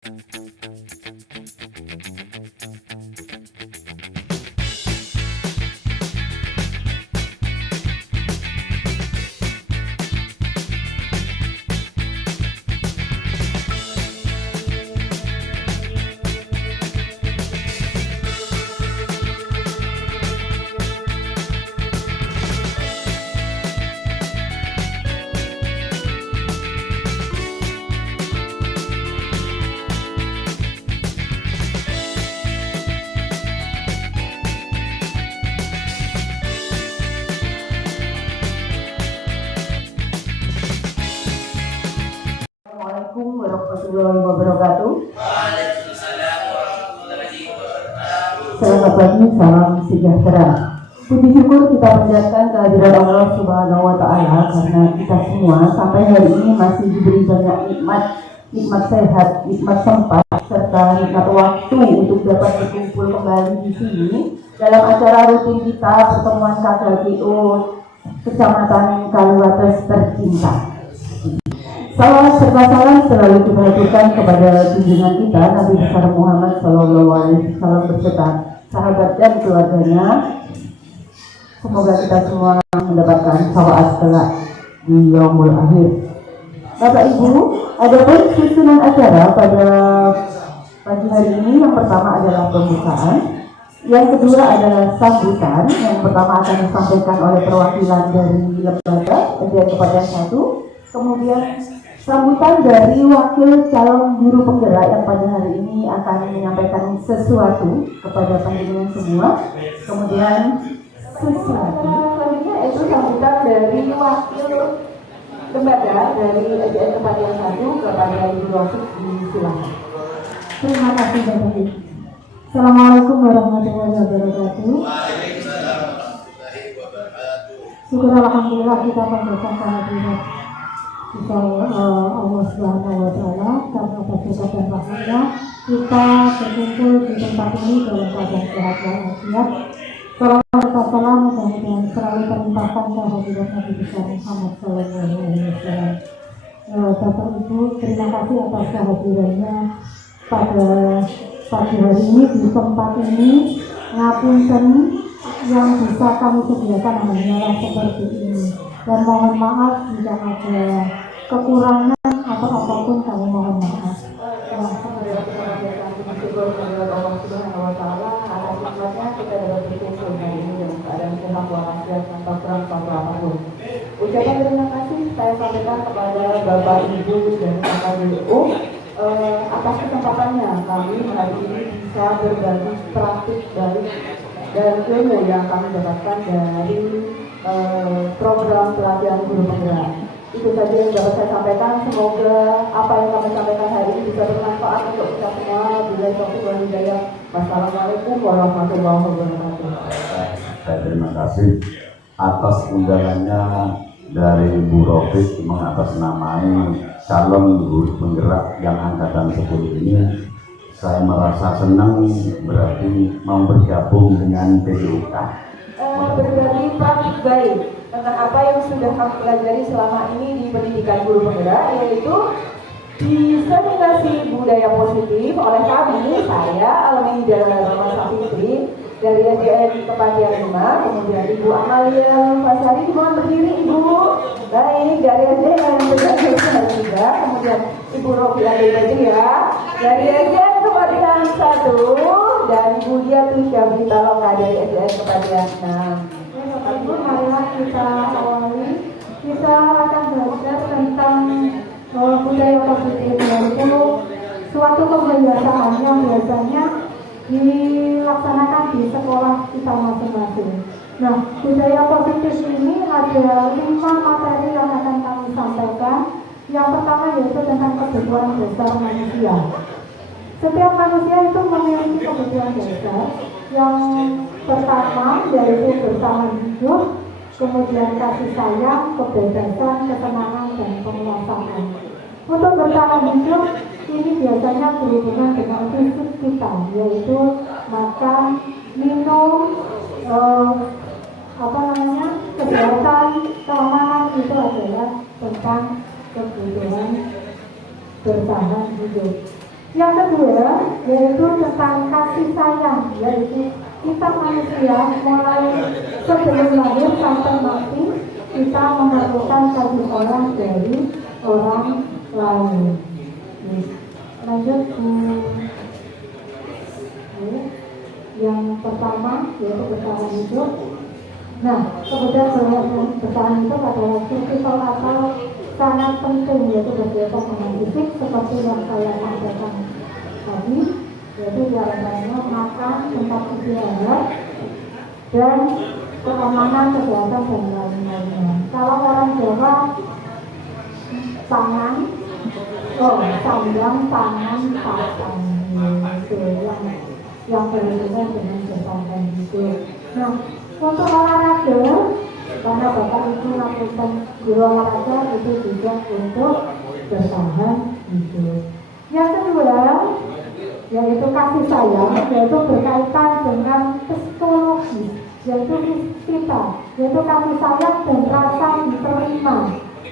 Assalamualaikum warahmatullahi wabarakatuh. Selamat pagi, salam sejahtera. Puji syukur kita panjatkan kehadiran Allah Subhanahu wa Ta'ala karena kita semua sampai hari ini masih diberi banyak nikmat sehat, nikmat sempat, serta nikmat waktu untuk dapat berkumpul kembali di sini dalam acara rutin kita pertemuan KKGO Kecamatan Kaliwates tercinta. Salawat serta salam selalu kita haturkan kepada junjungan kita Nabi besar Muhammad SAW beserta sahabat dan keluarganya. Semoga kita semua mendapatkan syafaat kelak di yaumul akhir. Bapak Ibu, adapun susunan acara pada pagi hari ini yang pertama adalah pembukaan, yang kedua adalah sambutan. Yang pertama akan disampaikan oleh perwakilan dari lembaga SDN Kepandian 1, kemudian sambutan dari wakil calon guru penggerak yang pada hari ini akan menyampaikan sesuatu kepada panjenengan semua. Kemudian sesuatu selanjutnya itu sambutan dari wakil lembaga dari SDN Kepandian 1 kepada Ibu Rofik, silakan. Terima kasih Bapak Ibu. Assalamualaikum warahmatullahi wabarakatuh. Syukur alhamdulillah kita panjatkan kehadirat kita Allah Subhanahu wa Ta'ala karena atas berkat dan rahmatnya kita berkumpul di tempat ini dalam keadaan sehat walafiat. Salam mudah-mudahan selalu terlimpahkan kehadirat Nabi besar Muhammad Sallallahu Alaihi Wasallam. Bapak Ibu, terima kasih atas kehadirannya pada pagi hari ini di tempat ini. Ngapunten yang bisa kami sediakan hanyalah seperti ini, dan mohon maaf jika ada kekurangan atau apapun, kami mohon maaf. Bersyukur kepada Allah Subhanahu wa Ta'ala atas nikmatnya kita dapat berkumpul hari ini dalam keadaan sehat walafiat tanpa kurang suatu apapun. Ucapan terima kasih saya sampaikan kepada Bapak Ibu dan KKGO atas kesempatannya kami hari ini bisa berbagi praktik dari ilmu yang kami dapatkan dari program pelatihan guru penggerak. Itu saja yang dapat saya sampaikan. Semoga apa yang kami sampaikan hari ini bisa bermanfaat untuk kita semua. Billahi taufiq wal hidayah. Wassalamualaikum warahmatullahi wabarakatuh. Terima kasih atas undangannya dari Bu Rofik mengatasnamai calon guru penggerak yang angkatan 10 ini. Saya merasa senang berarti mau bergabung dengan PDUK. Berbagi praktik baik tentang apa yang sudah kami pelajari selama ini di pendidikan guru penggerak, yaitu diseminasi budaya positif oleh kami, saya Almeida Rahma Sapitri dari SDN Kepandian 5, kemudian Ibu Amalia Fasari, mohon berdiri Ibu. Baik, dari SDN Kepandian 3, kemudian Ibu Rofiah Badria dari SDN Kepandian 1, dan Ibu Diatu Syabita Loka dari SDN Kepandian 6. Ibu, marilah kita awali. Kita akan belajar tentang budaya positif, yaitu suatu kebiasaan yang biasanya dilaksanakan di sekolah kita masing-masing. Nah, budaya positif ini ada 5 materi yang akan kami sampaikan. Yang pertama yaitu tentang kebutuhan dasar manusia. Setiap manusia itu memiliki kebutuhan dasar. Yang pertama yaitu bertahan hidup, kemudian kasih sayang, kebebasan, ketenangan, dan penguasaan. Untuk bertahan hidup ini biasanya berhubungan dengan fisik kita, yaitu makan, minum, kesehatan, keamanan. Itu adalah tentang kebutuhan bertahan hidup. Yang kedua yaitu tentang kasih sayang, yaitu kita manusia mulai sebelum lahir sampai mati kita memerlukan kasih sayang dari orang lain. Lanjut yang pertama yaitu bertahan hidup. Nah, kemudian bertahan hidup adalah kritikal atau sangat penting, yaitu berkaitan dengan fisik seperti yang saya sampaikan tadi, yaitu diantaranya makan, tempat istirahat, dan keamanan, kesehatan dan lain-lainnya. Kalau orang Jawa sandang, pangan, pakan, itu yang berhubungan dengan bertahan hidup. Nah, untuk olahraga, karena Bapak Ibu melakukan guru olahraga itu juga untuk bertahan hidup. Yang kedua, yaitu kasih sayang, yaitu berkaitan dengan psikologi, yaitu kita, yaitu kasih sayang dan rasa diterima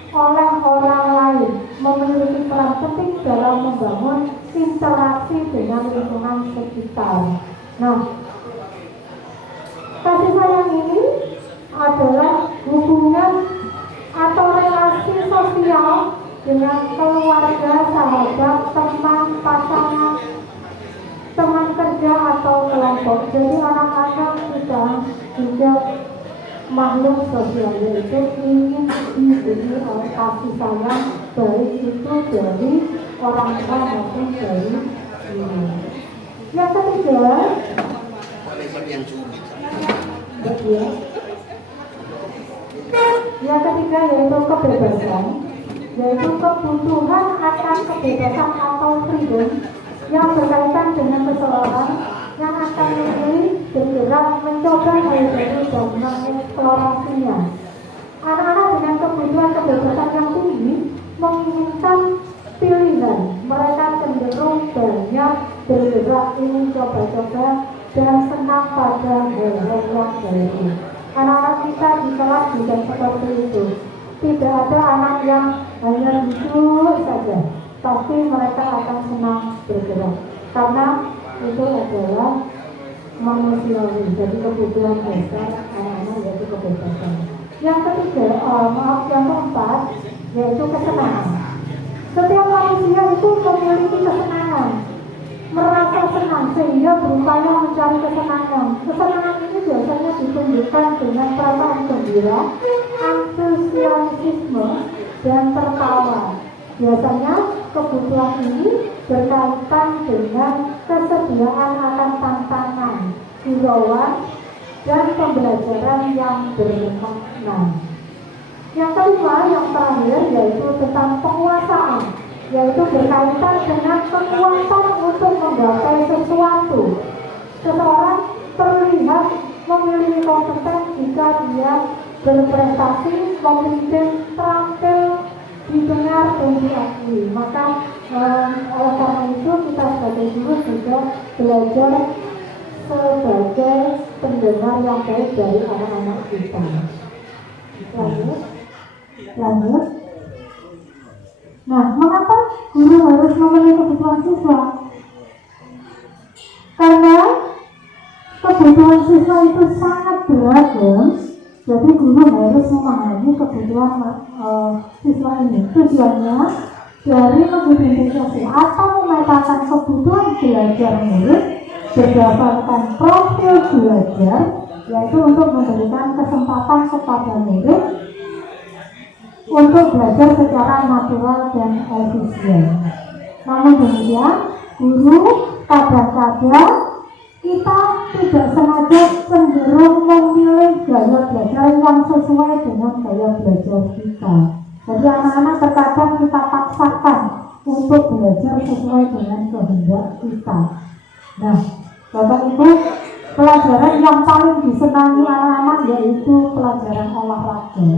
oleh orang lain memiliki peran penting dalam membangun interaksi dengan lingkungan sekitar. Nah, kasih sayang ini adalah hubungan atau relasi sosial dengan keluarga, sahabat, teman, pasangan, teman kerja atau kelompok. Jadi anak-anak kita juga makhluk sosial, yaitu ingin diberi oleh kasih sayang, baik itu dari orang tua maupun dari diri. Yang ketiga, yang ketiga yaitu kebebasan, yaitu kebutuhan akan kebebasan atau freedom yang berkaitan dengan seseorang yang akan memilih, bergerak, mencoba hal baru dan mengeksplorasinya. Anak-anak dengan kebutuhan kebebasan yang tinggi menginginkan pilihan. Mereka cenderung banyak bergerak, ingin coba-coba dan senang pada hal-hal yang baru. Anak-anak kita di kelas juga seperti itu. Tidak ada anak yang hanya duduk saja, pasti mereka akan senang bergerak karena itu adalah manusiawi. Jadi kebutuhan dasar anak-anak yaitu kebebasan. Yang ketiga, yang keempat yaitu kesenangan. Setiap manusia itu memiliki kesenangan, merasa senang sehingga berupaya mencari kesenangan. Kesenangan ini biasanya ditunjukkan dengan perasaan gembira, antusiasme, dan tertawa. Biasanya kebutuhan ini berkaitan dengan kesediaan akan tantangan, gurauan, dan pembelajaran yang bermakna. Yang kelima, yang terakhir yaitu tentang penguasaan, yaitu berkaitan dengan kekuatan untuk menggapai sesuatu. Seseorang terlihat memiliki kompeten jika dia berprestasi, memimpin, terampil, didengar dan diakui. Maka oleh karena itu kita sebagai guru juga belajar sebagai pendengar yang baik dari anak-anak kita. Lanjut. Nah, mengapa guru harus memenuhi kebutuhan siswa? Karena kebutuhan siswa itu sangat beragam. Jadi guru harus memahami kebutuhan siswa ini. Tujuannya dari mengidentifikasi atau memetakan kebutuhan belajar murid berdasarkan profil belajar, yaitu untuk memberikan kesempatan kepada murid untuk belajar secara natural dan efisien. Namun demikian, guru kadang-kadang kita tidak sengaja cenderung memilih gaya belajar yang sesuai dengan gaya belajar kita. Jadi anak-anak terkadang kita paksakan untuk belajar sesuai dengan kehendak kita. Nah, Bapak Ibu, pelajaran yang paling disenangi anak-anak yaitu pelajaran olahraga.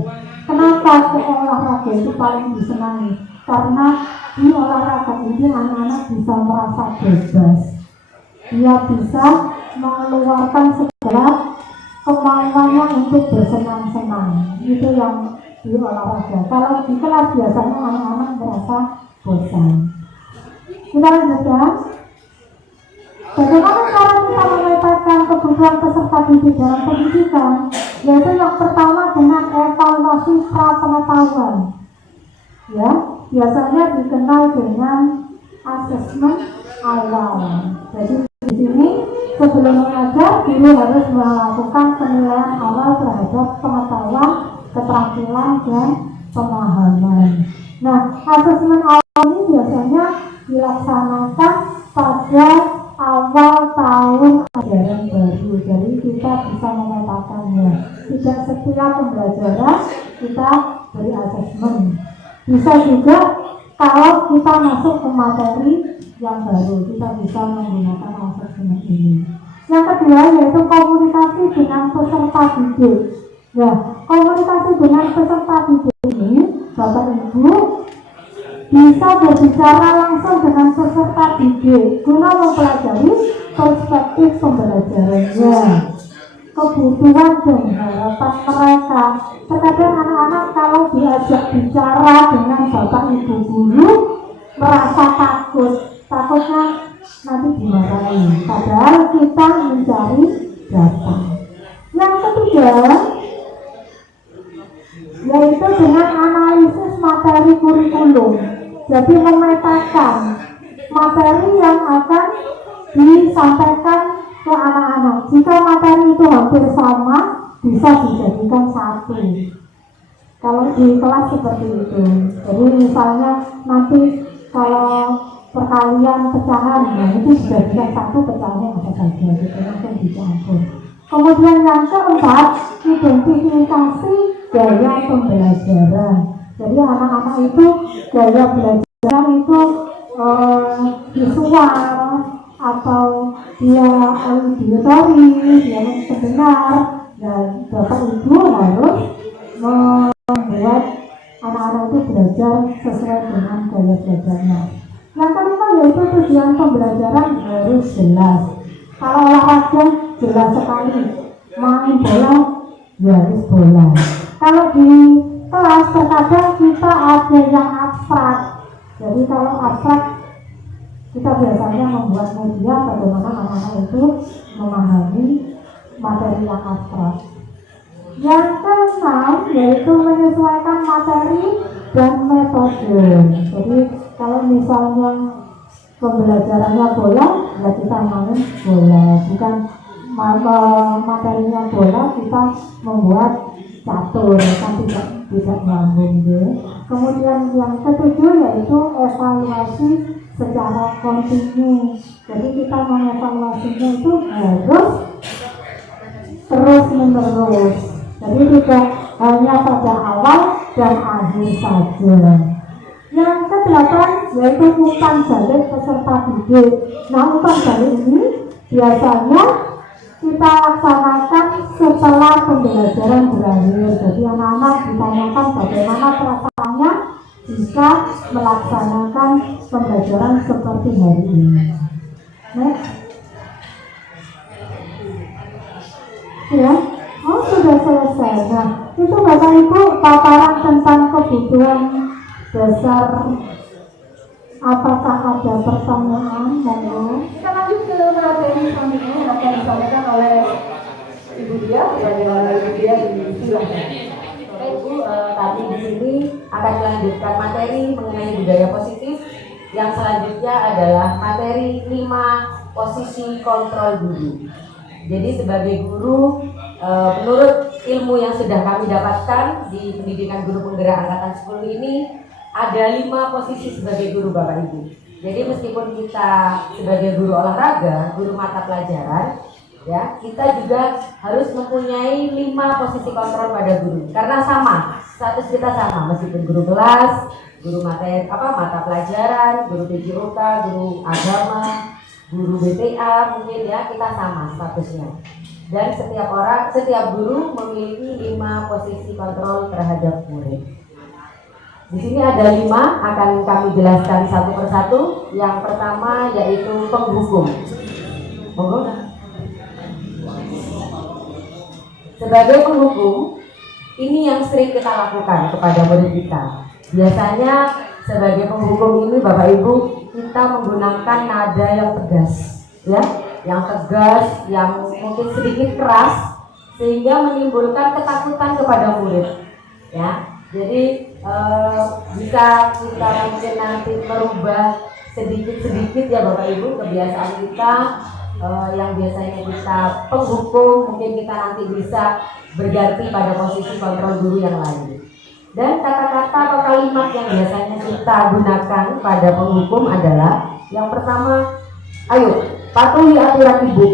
Kenapa olahraga itu paling disenangi? Karena di olahraga ini anak-anak bisa merasa bebas. Dia bisa mengeluarkan segala kemauannya untuk bersenang-senang. Itu yang di olahraga. Kalau di kelas biasanya anak-anak merasa bosan. Kita lanjutkan. Bagaimana cara kita memetakan kebutuhan peserta didik dalam pendidikan? Yaitu yang pertama dengan evaluasi pra-pengetahuan. Ya, biasanya dikenal dengan asesmen awal. Jadi di sini sebelum mengajar, guru harus melakukan penilaian awal terhadap pengetahuan, keterampilan, dan pemahaman. Nah, asesmen awal ini biasanya dilaksanakan pada awal tahun ajaran baru. Jadi kita bisa memetakannya. Tidak setiap pembelajaran kita beri asesmen. Bisa juga kalau kita masuk ke materi yang baru, kita bisa menggunakan asesmen ini. Yang kedua yaitu komunikasi dengan peserta didik. Nah, komunikasi dengan peserta didik ini, Bapak Ibu bisa berbicara langsung dengan peserta didik guna mempelajari perspektif pembelajarannya, kebutuhan dan harapan mereka. Terkadang anak-anak kalau diajak bicara dengan Bapak Ibu guru merasa takutnya nanti dimarahi, padahal kita mencari data. Yang ketiga yaitu dengan analisis materi kurikulum. Jadi memetakan materi yang akan disampaikan ke anak-anak. Jika materi itu hampir sama, bisa dijadikan satu. Kalau di kelas seperti itu. Jadi misalnya nanti kalau perkalian pecahan, nah itu dijadikan satu pecahannya apa saja, gitu langsung dicampur. Kemudian yang keempat, identifikasi gaya pembelajaran. Jadi anak-anak itu gaya belajar itu visual atau dia auditori, dia mendengar, dan Bapak Ibu harus membuat anak-anak itu belajar sesuai dengan gaya belajarnya. Yang kelima yaitu tujuan pembelajaran harus jelas. Kalau olahraga jelas sekali, main bola ya harus bola. Kalau di kelas terkadang kita ada yang abstrak. Jadi kalau abstrak kita biasanya membuat media bagaimana anak-anak itu memahami materi yang abstrak. Yang keenam yaitu menyesuaikan materi dan metode. Jadi kalau misalnya pembelajarannya bola, ya kita main bola, bukan materinya bola kita membuat catur, kan tidak nyambung ya. Kemudian yang ketujuh yaitu evaluasi secara kontinu. Jadi kita mengevaluasinya itu harus terus menerus. Jadi tidak hanya pada awal dan akhir saja. Yang kedelapan yaitu umpan balik peserta didik. Nah, umpan balik ini biasanya kita laksanakan setelah pembelajaran berakhir. Jadi anak-anak ditanyakan bagaimana perasaannya jika melaksanakan pembelajaran seperti hari ini. Next. Ya, oh sudah selesai. Nah, itu Bapak Ibu paparan tentang kebutuhan dasar. Apakah ada pertanyaan? Kita lanjut ke materi selanjutnya yang akan disampaikan oleh Ibu Dia, Ibu Dia silahkan. Ibu, tadi di sini akan dilanjutkan materi mengenai budaya positif. Yang selanjutnya adalah materi 5 posisi kontrol guru. Jadi sebagai guru, menurut ilmu yang sudah kami dapatkan di pendidikan guru penggerak angkatan 10 ini, ada 5 posisi sebagai guru Bapak Ibu. Jadi meskipun kita sebagai guru olahraga, guru mata pelajaran, ya kita juga harus mempunyai 5 posisi kontrol pada guru. Karena sama, status kita sama, meskipun guru kelas, guru mata pelajaran, guru PJOK, guru agama, guru BTA, mungkin ya kita sama statusnya. Dan setiap guru memiliki 5 posisi kontrol terhadap murid. Di sini ada 5, akan kami jelaskan satu persatu. Yang pertama yaitu penghukum. Sebagai penghukum, ini yang sering kita lakukan kepada murid kita. Biasanya sebagai penghukum ini Bapak Ibu, kita kita menggunakan nada yang tegas, ya, yang tegas, yang mungkin sedikit keras, sehingga menimbulkan ketakutan kepada murid, ya. Jadi bisa kita mungkin nanti merubah sedikit-sedikit ya Bapak Ibu kebiasaan kita yang biasanya kita penghukum, mungkin kita nanti bisa berganti pada posisi kontrol guru yang lain. Dan kata-kata atau kalimat yang biasanya kita gunakan pada penghukum adalah yang pertama, ayo patuhi aturan ibu,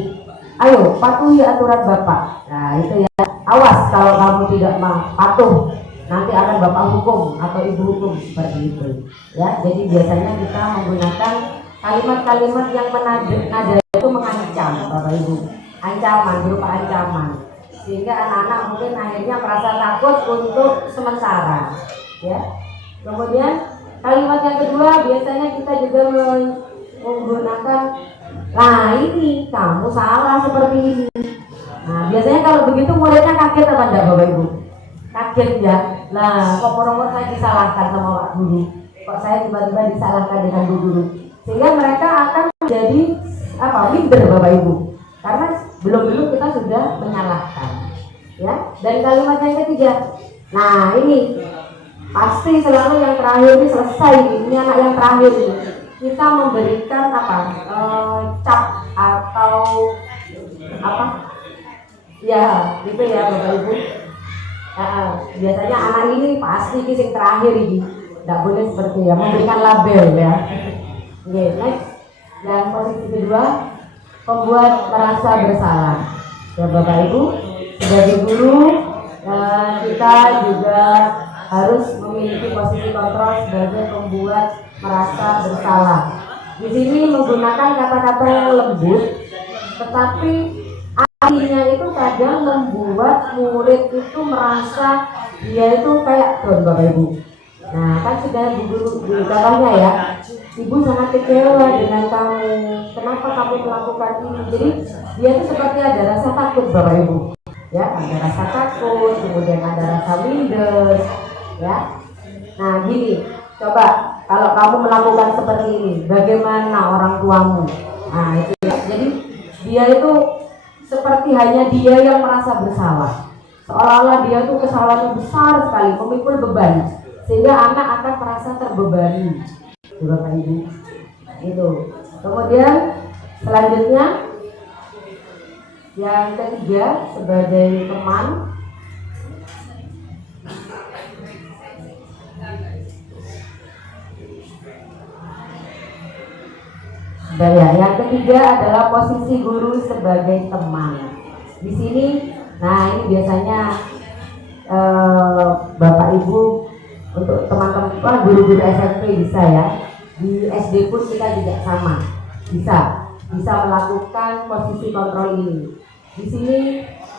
ayo patuhi aturan bapak. Nah itu ya, awas kalau kamu tidak patuh, nanti akan bapak hukum atau ibu hukum, seperti itu ya. Jadi biasanya kita menggunakan kalimat-kalimat yang nada itu mengancam Bapak Ibu, ancaman, berupa ancaman, sehingga anak-anak mungkin akhirnya merasa takut untuk sementara, ya. Kemudian kalimat yang kedua biasanya kita juga menggunakan, nah ini kamu salah seperti ini. Nah biasanya kalau begitu muridnya kaget apa enggak Bapak Ibu? Kaget ya. Nah kok saya disalahkan sama Pak Guru, kok saya tiba-tiba disalahkan dengan Bu Guru, sehingga mereka akan menjadi minder Bapak Ibu, karena belum kita sudah menyalahkan, ya. Dan kalimat yang ketiga, nah ini pasti selalu yang terakhir ini selesai, ini anak yang terakhir ini kita memberikan cap atau ya gitu ya Bapak Ibu. Biasanya anak ini pasti yang terakhir ini, tidak boleh seperti ya, memberikan label ya. Oke, next. Dan posisi kedua, membuat merasa bersalah. Ya Bapak Ibu, sebagai guru kita juga harus memiliki posisi kontrol sebagai pembuat merasa bersalah. Di sini menggunakan kata-kata yang lembut, tetapi artinya itu kadang membuat murid itu merasa dia itu kayak down Bapak Ibu. Nah kan sudah Bu Guru contohnya ya, ibu sangat kecewa dengan kamu, kenapa kamu melakukan ini. Jadi dia itu seperti ada rasa takut Bapak Ibu, ya, ada rasa takut, kemudian ada rasa minder, ya. Nah gini, coba kalau kamu melakukan seperti ini, bagaimana orang tuamu? Nah itu ya. Jadi dia itu seperti hanya dia yang merasa bersalah, seolah-olah dia itu kesalahannya besar sekali, memikul beban, sehingga anak akan merasa terbebani, Bapak Ibu. Itu. Kemudian selanjutnya yang ketiga sebagai teman, yang ketiga adalah posisi guru sebagai teman. Di sini, nah ini biasanya Bapak Ibu untuk teman-teman guru-guru SMP bisa ya. Di SD pun kita juga sama, bisa melakukan posisi kontrol ini. Di sini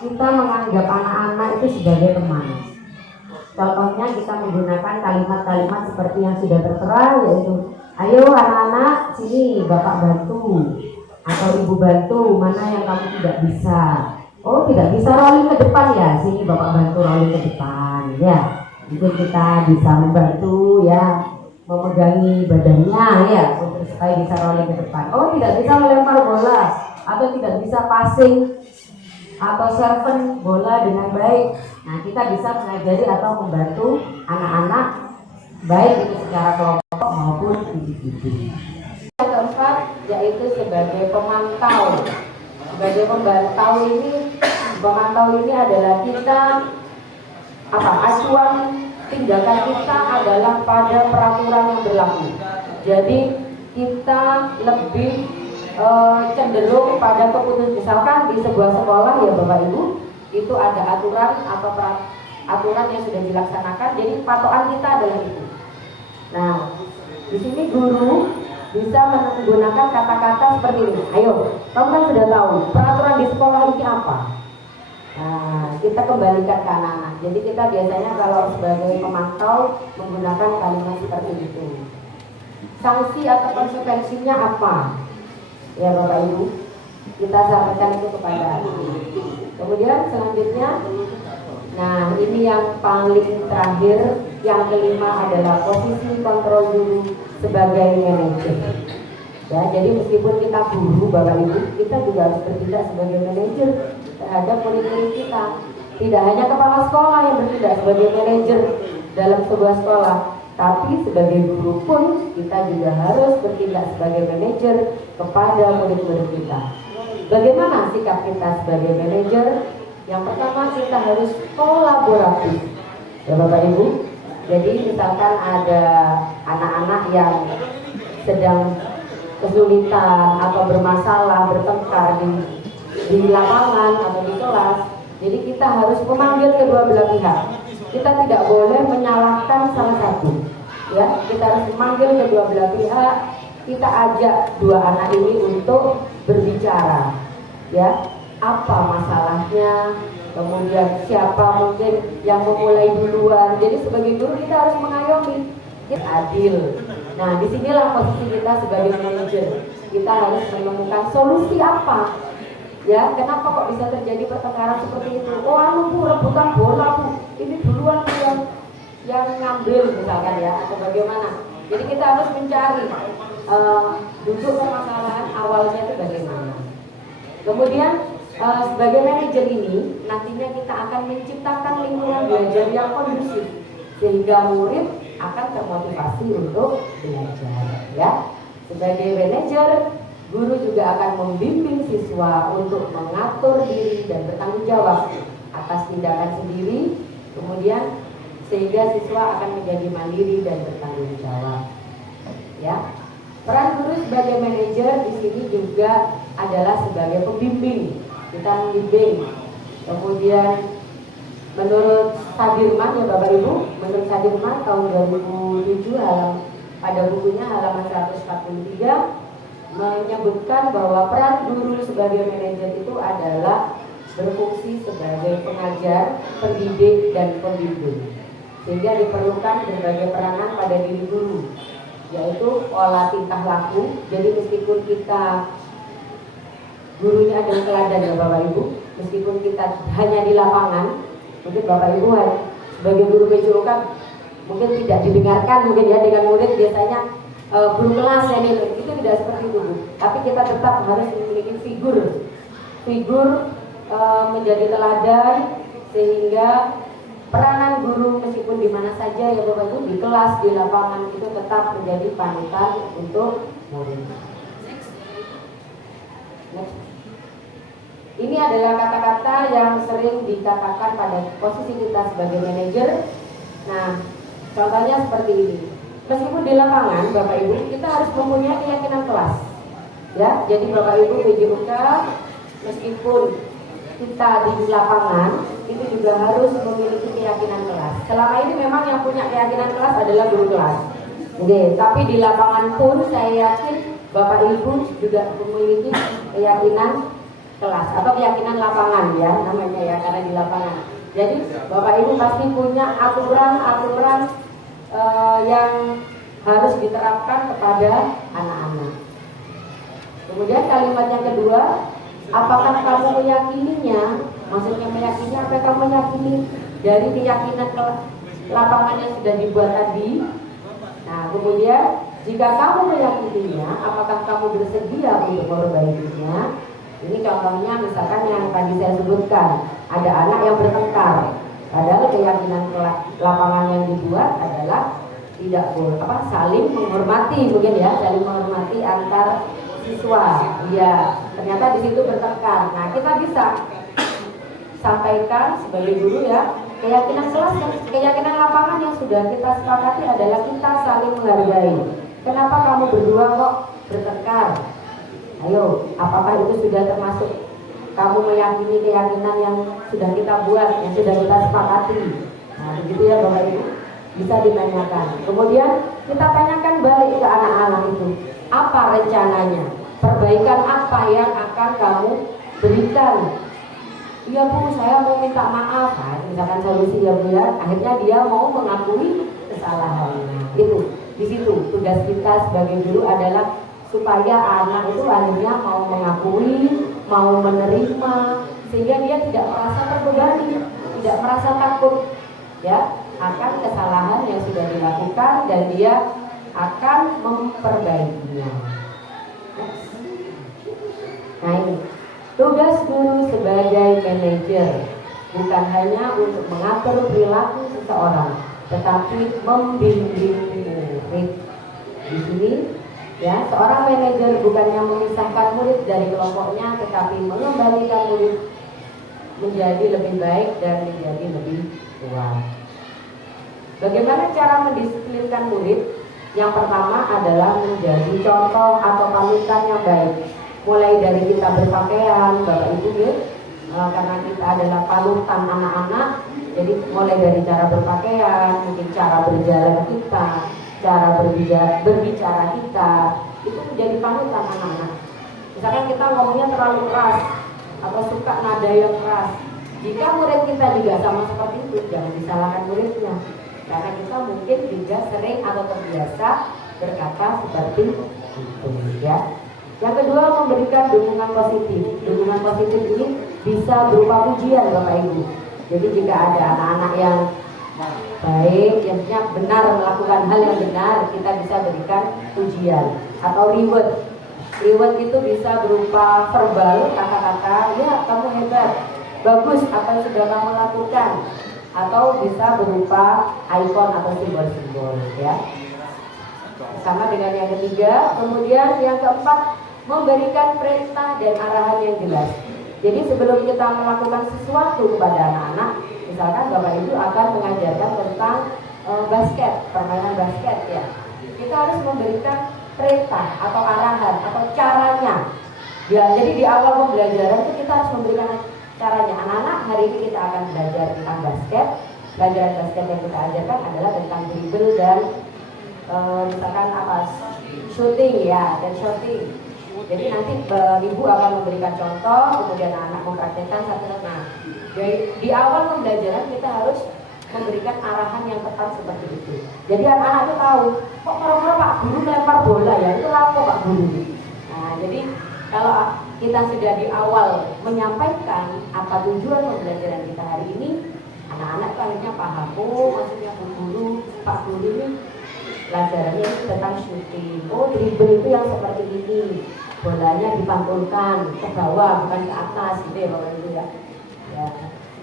kita menganggap anak-anak itu sebagai teman. Contohnya kita menggunakan kalimat-kalimat seperti yang sudah tertera, yaitu ayo anak-anak sini bapak bantu atau ibu bantu, mana yang kamu tidak bisa. Oh tidak bisa rolling ke depan ya, sini bapak bantu rolling ke depan ya. Mungkin kita bisa membantu ya, memegangi badannya ya untuk supaya bisa rolling ke depan. Oh tidak bisa melempar bola atau tidak bisa passing atau serven bola dengan baik. Nah kita bisa mengajari atau membantu anak-anak baik itu secara kelompok maupun individu. Yang keempat yaitu sebagai pemantau. Sebagai pemantau ini adalah kita acuan tindakan kita adalah pada peraturan yang berlaku. Jadi kita lebih cenderung pada keputusan. Misalkan di sebuah sekolah ya Bapak Ibu, itu ada aturan atau aturan yang sudah dilaksanakan, jadi patokan kita adalah itu. Nah, di sini guru bisa menggunakan kata-kata seperti ini. Ayo, kamu kan sudah tahu peraturan di sekolah ini apa. Nah, kita kembalikan ke anak-anak. Jadi kita biasanya kalau sebagai pemantau menggunakan kalimat seperti itu. Sanksi atau konsekuensinya apa? Ya Bapak Ibu, kita sampaikan itu kepada anak. Kemudian selanjutnya, nah ini yang paling terakhir, yang kelima adalah posisi kontrol guru sebagai manajer. Ya, jadi meskipun kita guru Bapak Ibu, kita juga harus bertindak sebagai manajer terhadap murid-murid kita. Tidak hanya kepala sekolah yang bertindak sebagai manajer dalam sebuah sekolah, tapi sebagai guru pun kita juga harus bertindak sebagai manajer kepada murid-murid kita. Bagaimana sikap kita sebagai manajer? Yang pertama, kita harus kolaboratif. Ya Bapak Ibu, jadi misalkan ada anak-anak yang sedang kesulitan atau bermasalah, bertengkar di lapangan atau di kelas, jadi kita harus memanggil kedua belah pihak. Kita tidak boleh menyalahkan salah satu, ya. Kita harus memanggil kedua belah pihak. Kita ajak dua anak ini untuk berbicara, ya. Apa masalahnya? Kemudian siapa mungkin yang memulai duluan. Jadi sebagai guru kita harus mengayomi, adil. Nah, disinilah posisi kita sebagai manajer. Kita harus menemukan solusi apa, ya. Kenapa kok bisa terjadi pertengkaran seperti itu? Oh, Bu, rebutan bola, Bu. Ini duluan yang ngambil misalkan, ya, atau bagaimana. Jadi kita harus mencari duduk permasalahan awalnya itu bagaimana. Kemudian sebagai manajer ini nantinya kita akan menciptakan lingkungan belajar yang kondusif sehingga murid akan termotivasi untuk belajar, ya. Sebagai manajer, guru juga akan membimbing siswa untuk mengatur diri dan bertanggung jawab atas tindakan sendiri, kemudian sehingga siswa akan menjadi mandiri dan bertanggung jawab, ya. Peran guru sebagai manajer di sini juga adalah sebagai pembimbing. Kita membimbing. Kemudian menurut Sadirman, ya Bapak Ibu, menurut Sadirman tahun 2007 pada bukunya halaman 143 menyebutkan bahwa peran guru sebagai manajer itu adalah berfungsi sebagai pengajar, pendidik, dan pembimbing. Sehingga diperlukan berbagai peranan pada diri guru, yaitu olah tingkah laku. Jadi meskipun kita gurunya adalah teladan, ya Bapak Ibu, meskipun kita hanya di lapangan, mungkin Bapak Ibu sebagai guru PJOK kan mungkin tidak didengarkan mungkin ya dengan murid biasanya guru kelas ya, itu tidak seperti itu, Bu. Tapi kita tetap harus memiliki figur menjadi teladan sehingga peranan guru meskipun di mana saja, ya Bapak Ibu, di kelas, di lapangan itu tetap menjadi panutan untuk murid. Ini adalah kata-kata yang sering dikatakan pada posisi kita sebagai manajer. Nah, contohnya seperti ini. Meskipun di lapangan, Bapak Ibu, kita harus mempunyai keyakinan kelas. Ya, jadi Bapak Ibu PJOK, meskipun kita di lapangan, itu juga harus memiliki keyakinan kelas. Selama ini memang yang punya keyakinan kelas adalah guru kelas. Oke, tapi di lapangan pun saya yakin Bapak Ibu juga memiliki keyakinan kelas atau keyakinan lapangan, ya namanya, ya, karena di lapangan. Jadi Bapak Ibu pasti punya aturan-aturan yang harus diterapkan kepada anak-anak. Kemudian kalimat yang kedua, apakah kamu meyakininya? Maksudnya meyakini apa? Kamu meyakini dari keyakinan lapangan yang sudah dibuat tadi. Nah, kemudian jika kamu meyakininya, apakah kamu bersedia untuk memperbaikinya? Ini contohnya misalkan yang tadi saya sebutkan, ada anak yang bertengkar, padahal keyakinan lapangan yang dibuat adalah tidak boleh saling menghormati, mungkin ya, saling menghormati antar siswa. Ya, ternyata di situ bertengkar. Nah, kita bisa sampaikan sebagai guru, ya, keyakinan kelas dan keyakinan lapangan yang sudah kita sepakati adalah kita saling menghargai. Kenapa kamu berdua kok bertengkar? Ayo, apakah itu sudah termasuk kamu meyakini keyakinan yang sudah kita buat, yang sudah kita sepakati? Nah, begitu ya Bapak Ibu, bisa ditanyakan. Kemudian kita tanyakan balik ke anak-anak itu, apa rencananya? Perbaikan apa yang akan kamu berikan? Iya Bu, saya mau minta maaf. Nah, misalkan solusi, ya Bu, ya. Akhirnya dia mau mengakui kesalahannya. Itu, di situ tugas kita sebagai guru adalah supaya anak itu akhirnya mau mengakui, mau menerima, sehingga dia tidak merasa terbebani, tidak merasa takut, ya, akan kesalahan yang sudah dilakukan dan dia akan memperbaikinya. Nah ini, tugas guru sebagai manajer bukan hanya untuk mengatur perilaku seseorang, tetapi membimbing murid. Di sini, ya, seorang manajer bukannya memisahkan murid dari kelompoknya, tetapi mengembalikan murid menjadi lebih baik dan menjadi lebih kuat. Bagaimana cara mendisiplinkan murid? Yang pertama adalah menjadi contoh atau panutan yang baik. Mulai dari kita berpakaian, Bapak Ibu ya, karena kita adalah panutan anak-anak. Jadi mulai dari cara berpakaian, mungkin cara berjalan kita, cara berbicara kita, itu menjadi panutan anak-anak. Misalkan kita ngomongnya terlalu keras atau suka nada yang keras, jika murid kita juga sama seperti itu, jangan disalahkan muridnya, karena kita mungkin juga sering atau terbiasa berkata seperti itu, ya. Yang kedua, memberikan dukungan positif. Dukungan positif ini bisa berupa pujian, Bapak Ibu. Jadi jika ada anak-anak yang baik, yang benar melakukan hal yang benar, kita bisa berikan pujian atau reward. Reward itu bisa berupa verbal, kata-kata, ya kamu hebat, bagus apa yang sudah kamu lakukan, atau bisa berupa ikon atau simbol-simbol, ya. Sama dengan yang ketiga. Kemudian yang keempat, memberikan perintah dan arahan yang jelas. Jadi sebelum kita melakukan sesuatu kepada anak-anak, misalkan Bapak Ibu akan mengajarkan tentang basket, permainan basket, ya, kita harus memberikan perintah atau arahan atau caranya. Ya, jadi di awal pembelajaran itu kita harus memberikan caranya. Anak-anak, hari ini kita akan belajar tentang basket. Pelajaran basket yang kita ajarkan adalah tentang dribble dan misalkan apa, shooting, ya, dan shooting. Jadi nanti ibu akan memberikan contoh, kemudian anak mempraktekkan satu. Nah, di awal pembelajaran kita harus memberikan arahan yang tepat seperti itu. Jadi anak-anak itu tahu, kok pura-pura Pak Guru melempar bola ya, itu apa Pak Guru? Nah, jadi kalau kita sudah di awal menyampaikan apa tujuan pembelajaran kita hari ini, anak-anak akhirnya paham, oh maksudnya Bu Guru, Pak Guru ini pelajarannya itu tentang shooting. Oh, dribble itu yang seperti ini, bolanya dipantulkan ke bawah bukan ke atas, gitu ya Bapak Ibu, ya.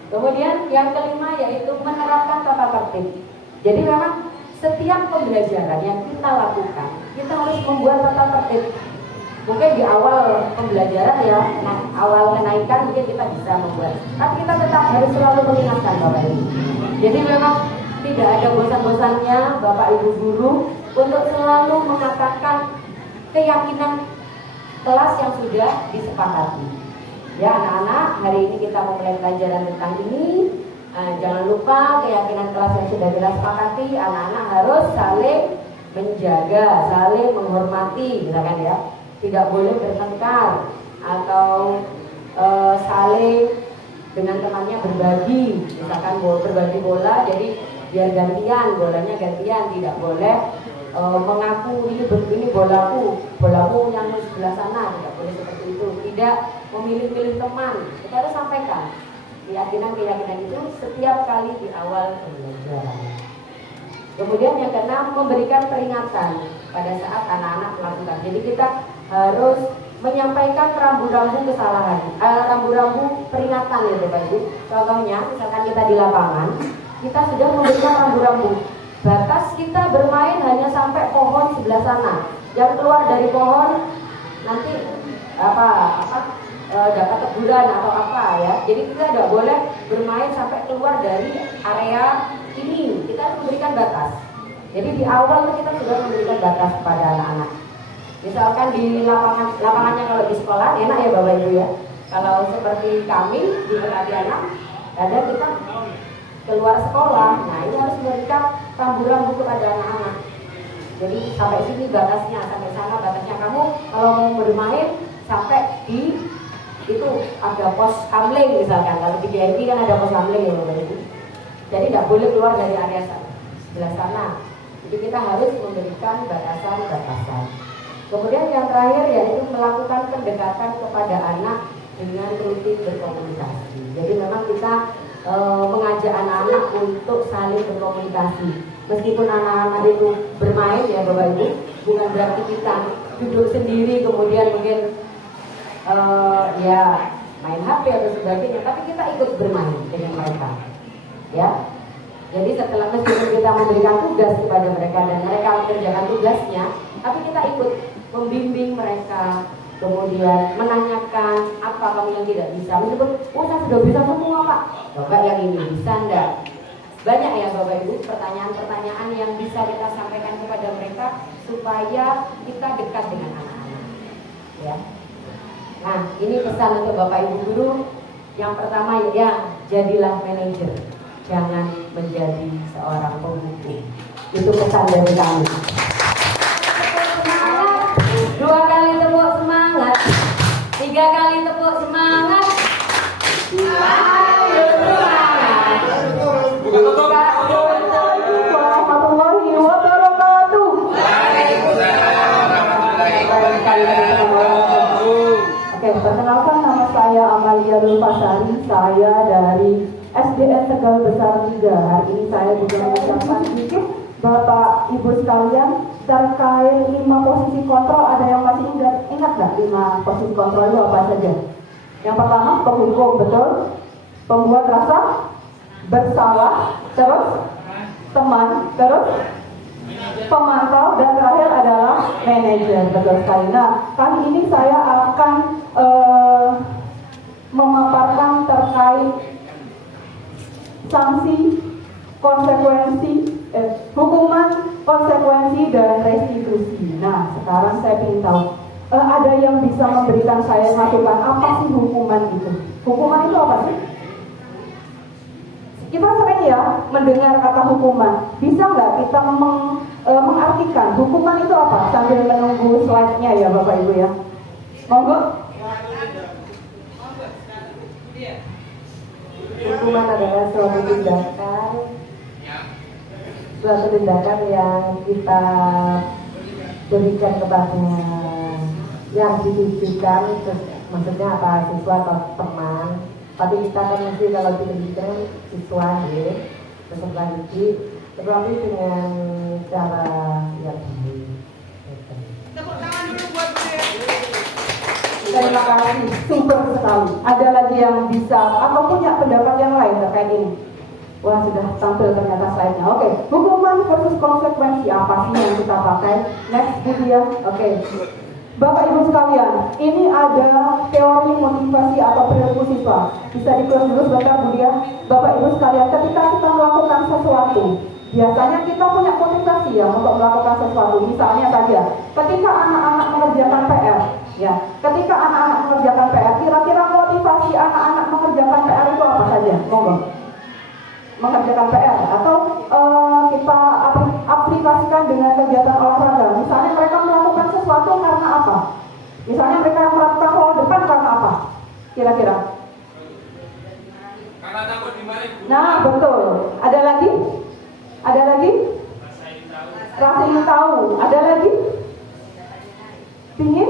Kemudian yang kelima yaitu menerapkan tata tertib. Jadi memang setiap pembelajaran yang kita lakukan, kita harus membuat tata tertib. Mungkin di awal pembelajaran ya, awal kenaikan mungkin kita bisa membuat, tapi kita tetap harus selalu mengingatkan Bapak Ibu. Jadi memang tidak ada bosan-bosannya Bapak Ibu guru untuk selalu mengatakan keyakinan kelas yang sudah disepakati. Ya anak-anak, hari ini kita memulai pelajaran tentang ini. Jangan lupa keyakinan kelas yang sudah disepakati, anak-anak harus saling menjaga, saling menghormati, misalkan ya. Tidak boleh bertengkar atau saling dengan temannya berbagi, misalkan berbagi bola, jadi biar gantian, bolanya gantian, tidak boleh mengaku ini bolamu yang sebelah sana, tidak boleh seperti itu. Tidak memilih-milih teman, kita harus sampaikan keyakinan itu setiap kali di awal pembelajaran. Kemudian yang keenam, memberikan peringatan pada saat anak-anak melakukan. Jadi kita harus menyampaikan rambu-rambu kesalahan, rambu-rambu peringatan ya Bapak Ibu. Contohnya, misalkan kita di lapangan, kita sudah memberikan rambu-rambu. Batas kita bermain hanya sampai pohon sebelah sana. Yang keluar dari pohon nanti dapat teguran atau apa ya. Jadi kita tidak boleh bermain sampai keluar dari area ini. Kita harus memberikan batas. Jadi di awal kita sudah memberikan batas kepada anak-anak. Misalkan di lapangannya kalau di sekolah enak ya Bapak Ibu ya. Kalau seperti kami di Pelatianak, ada kita keluar sekolah, nah ini harus memberikan rambu-rambu kepada anak-anak. Jadi sampai sini batasnya, sampai sana batasnya. Kamu kalau mau bermain sampai di itu ada pos kamling misalkan. Kalau di VIP kan ada pos kamling ya Bapak Ibu. Jadi tidak boleh keluar dari area sebelah sana. Jadi kita harus memberikan batasan-batasan. Kemudian yang terakhir yaitu melakukan pendekatan kepada anak dengan rutin berkomunikasi. Jadi memang kita mengajak anak-anak untuk saling berkomunikasi. Meskipun anak-anak itu bermain ya Bapak Ibu, bukan berarti kita duduk sendiri kemudian mungkin dia main HP atau sebagainya, tapi kita ikut bermain dengan mereka, ya. Jadi setelah meskipun kita memberikan tugas kepada mereka dan mereka mengerjakan tugasnya, tapi kita ikut membimbing mereka, kemudian menanyakan apa kamu yang tidak bisa. Meskipun, saya sudah bisa semua Pak, Bapak yang ini bisa enggak? Banyak ya Bapak Ibu pertanyaan-pertanyaan yang bisa kita sampaikan kepada mereka supaya kita dekat dengan anak-anak, ya. Nah, ini pesan untuk Bapak Ibu guru. Yang pertama ya, jadilah manajer, jangan menjadi seorang pemukul. Itu pesan dari kami. Dua kali tepuk semangat, tiga kali tepuk semangat. Ayo semangat. Assalamualaikum warahmatullahi wabarakatuh. Oke, perkenalkan nama saya Amalia Dulfasari. Saya dari SDN Tegal Besar 3. Hari ini saya juga mengucapkan sedikit Bapak Ibu sekalian terkait 5 posisi kontrol. Ada yang masih ingat nggak 5 posisi kontrol itu apa saja? Yang pertama penghukum, betul. Pembuat rasa bersalah, terus teman, terus pemantau, dan terakhir adalah manajer, betul sekali. Nah, kali ini saya akan memaparkan terkait sanksi, konsekuensi, hukuman, konsekuensi, dan restitusi. Nah, sekarang saya ingin tahu, ada yang bisa memberikan saya masukan apa sih hukuman itu? Hukuman itu apa sih? Kita sering ya mendengar kata hukuman. Bisa nggak kita mengartikan hukuman itu apa? Sambil menunggu slide-nya ya Bapak Ibu ya. Monggo. Hukuman adalah suatu tindakan yang kita berikan kepada yang ditujukan, maksudnya apa, siswa atau teman. Tapi kita kan mesti kalau ditujukan siswa ya, peserta didik, tetapi dengan cara yang baik. Tepuk tangan dulu buat saya. Terima kasih, super sekali. Ada lagi yang bisa atau punya pendapat yang lain terkait ini? Wah, sudah tampil ternyata slide-nya. Oke, hukuman versus konsekuensi apa sih yang kita pakai? Next, Bu Dia. Oke. Bapak Ibu sekalian, ini ada teori motivasi atau perilaku siswa. Bisa di-close dulu sebentar Bu Dia. Bapak Ibu sekalian, ketika kita melakukan sesuatu, biasanya kita punya motivasi ya untuk melakukan sesuatu. Misalnya saja, ketika anak-anak mengerjakan PR, ya, ketika anak-anak mengerjakan PR, kira-kira motivasi anak-anak mengerjakan PR itu apa saja? Monggo. Mengerjakan PR atau kita aplikasikan dengan kegiatan olahraga. Misalnya mereka melakukan sesuatu karena apa? Misalnya mereka melakukan roll depan karena apa? Kira-kira? Karena takut dimarahin. Nah, betul. Ada lagi? Ada lagi? Rasa ingin tahu. Ada lagi? Pingin?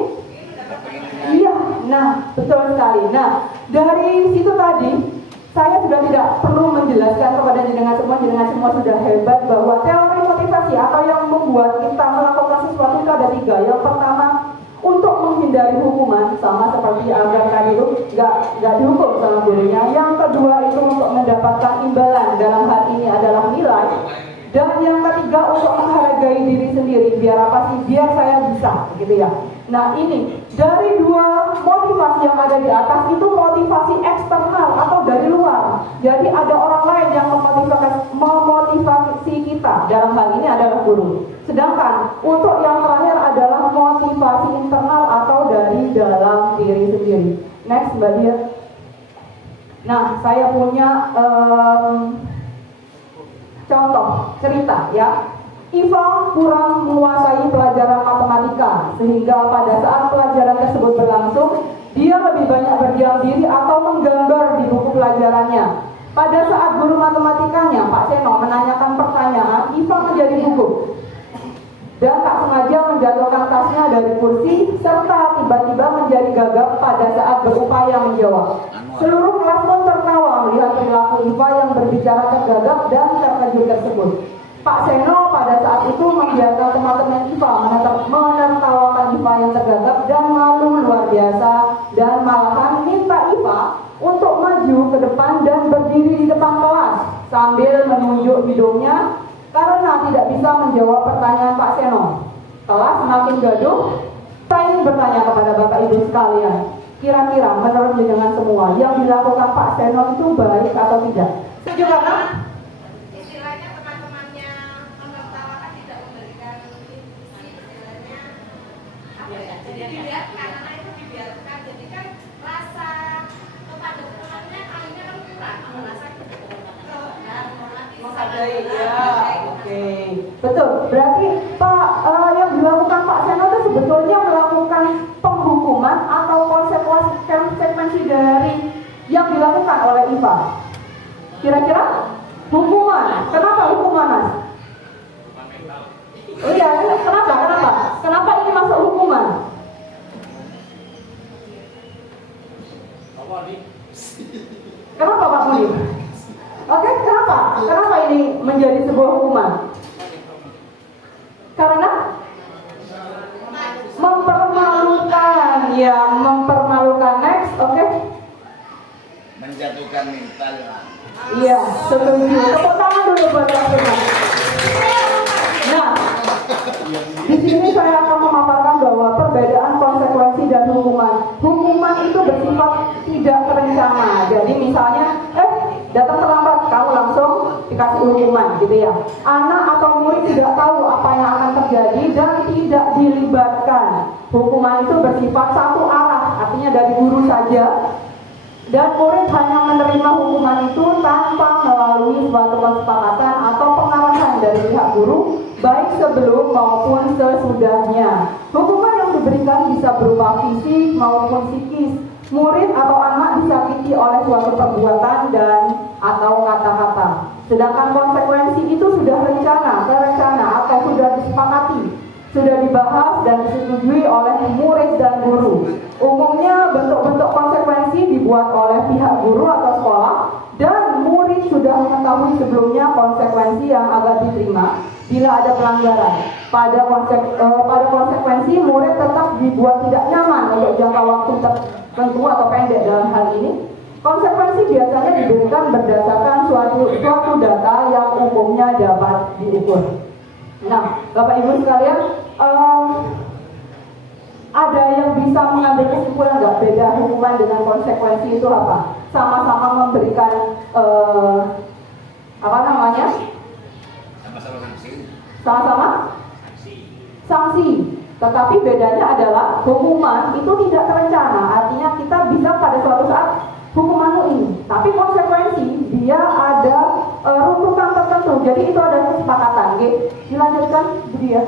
Iya. Nah, betul sekali. Nah, dari situ tadi saya sudah tidak perlu menjelaskan kepada jenengan semua sudah hebat bahwa teori motivasi atau yang membuat kita melakukan sesuatu itu ada 3. Yang pertama, untuk menghindari hukuman, sama seperti agar tadi itu nggak dihukum sama gurunya. Yang kedua itu untuk mendapatkan imbalan, dalam hal ini adalah nilai. Dan yang ketiga untuk menghargai diri sendiri, biar apa sih? Biar saya bisa, gitu ya. Nah ini, dari 2 motivasi yang ada di atas itu motivasi eksternal atau dari luar. Jadi ada orang lain yang memotivasi kita, dalam hal ini adalah guru. Sedangkan untuk yang terakhir adalah motivasi internal atau dari dalam diri sendiri. Next Mbak Dia. Nah, saya punya contoh cerita ya. Iva kurang menguasai pelajaran matematika sehingga pada saat pelajaran tersebut berlangsung dia lebih banyak berdiam diri atau menggambar di buku pelajarannya. Pada saat guru matematikanya Pak Seno menanyakan pertanyaan, Iva menjadi gugup dan tak sengaja menjatuhkan tasnya dari kursi serta tiba-tiba menjadi gagap pada saat berupaya menjawab. Seluruh kelas pun tertawa melihat perilaku Iva yang berbicara tergagap dan terkejut tersebut. Pak Seno pada saat itu membiarkan teman-teman Iva menertawakan Iva yang tergagap dan malu luar biasa, dan malahan ke depan dan berdiri di depan kelas sambil menunjuk hidungnya karena tidak bisa menjawab pertanyaan Pak Seno. Kelas semakin gaduh. Saya ingin bertanya kepada Bapak Ibu sekalian, kira-kira menurut jenengan semua yang dilakukan Pak Seno itu baik atau tidak? Setuju karena? Istilahnya teman-temannya menertawakan tidak memberikan istilahnya apa ya? Jadi dibiarkan, karena itu dibiarkan. Jadi kan rasa kepada temannya kalinya kan kurang, merasa Menghargai, ya, oke. Betul. Berarti Pak yang dilakukan Pak Seno itu sebetulnya melakukan penghukuman atau konsekuensi dari yang dilakukan oleh IPA. Kira-kira hukuman. Kenapa hukuman, Mas? Oh iya, kenapa ini masuk hukuman? Kenapa Pak Muli? Oke, kenapa? Kenapa ini menjadi sebuah hukuman? Karena mempermalukan, ya, mempermalukan. Next, oke? Menjatuhkan mental. Iya, setuju. Tepuk tangan dulu buat Pak Firman. Nah, di sini saya akan memaparkan bahwa perbedaan konsekuensi dan hukuman. Hukuman itu bersifat tidak terencana. Jadi misalnya, datang terlambat, kamu langsung dikasih hukuman, gitu ya. Anak atau murid tidak tahu apa yang akan terjadi dan tidak dilibatkan. Hukuman itu bersifat satu arah, artinya dari guru saja. Dan murid hanya menerima hukuman itu tanpa melalui suatu kesepakatan atau pengarahan dari pihak guru, baik sebelum maupun sesudahnya. Hukuman yang diberikan bisa berupa fisik maupun psikis. Murid atau anak disakiti oleh suatu perbuatan dan atau kata-kata. Sedangkan konsekuensi itu sudah terencana atau sudah disepakati, sudah dibahas dan disetujui oleh murid dan guru. Umumnya bentuk-bentuk konsekuensi dibuat oleh pihak guru atau sekolah dan murid sudah mengetahui sebelumnya konsekuensi yang akan diterima bila ada pelanggaran. Pada konsekuensi murid tetap dibuat tidak nyaman untuk jangka waktu tertentu atau pendek. Dalam hal ini, konsekuensi biasanya diberikan berdasarkan suatu data yang umumnya dapat diukur. Nah, Bapak Ibu sekalian, ada yang bisa mengambil kesimpulan nggak beda hukuman dengan konsekuensi itu apa? Sama-sama memberikan sama-sama sanksi. Tetapi bedanya adalah hukuman itu tidak terencana. Artinya kita bisa pada suatu saat hukuman ini, tapi konsekuensi dia ada runtutan tertentu. Jadi itu ada kesepakatan. Oke? Dilanjutkan, Bu Dia.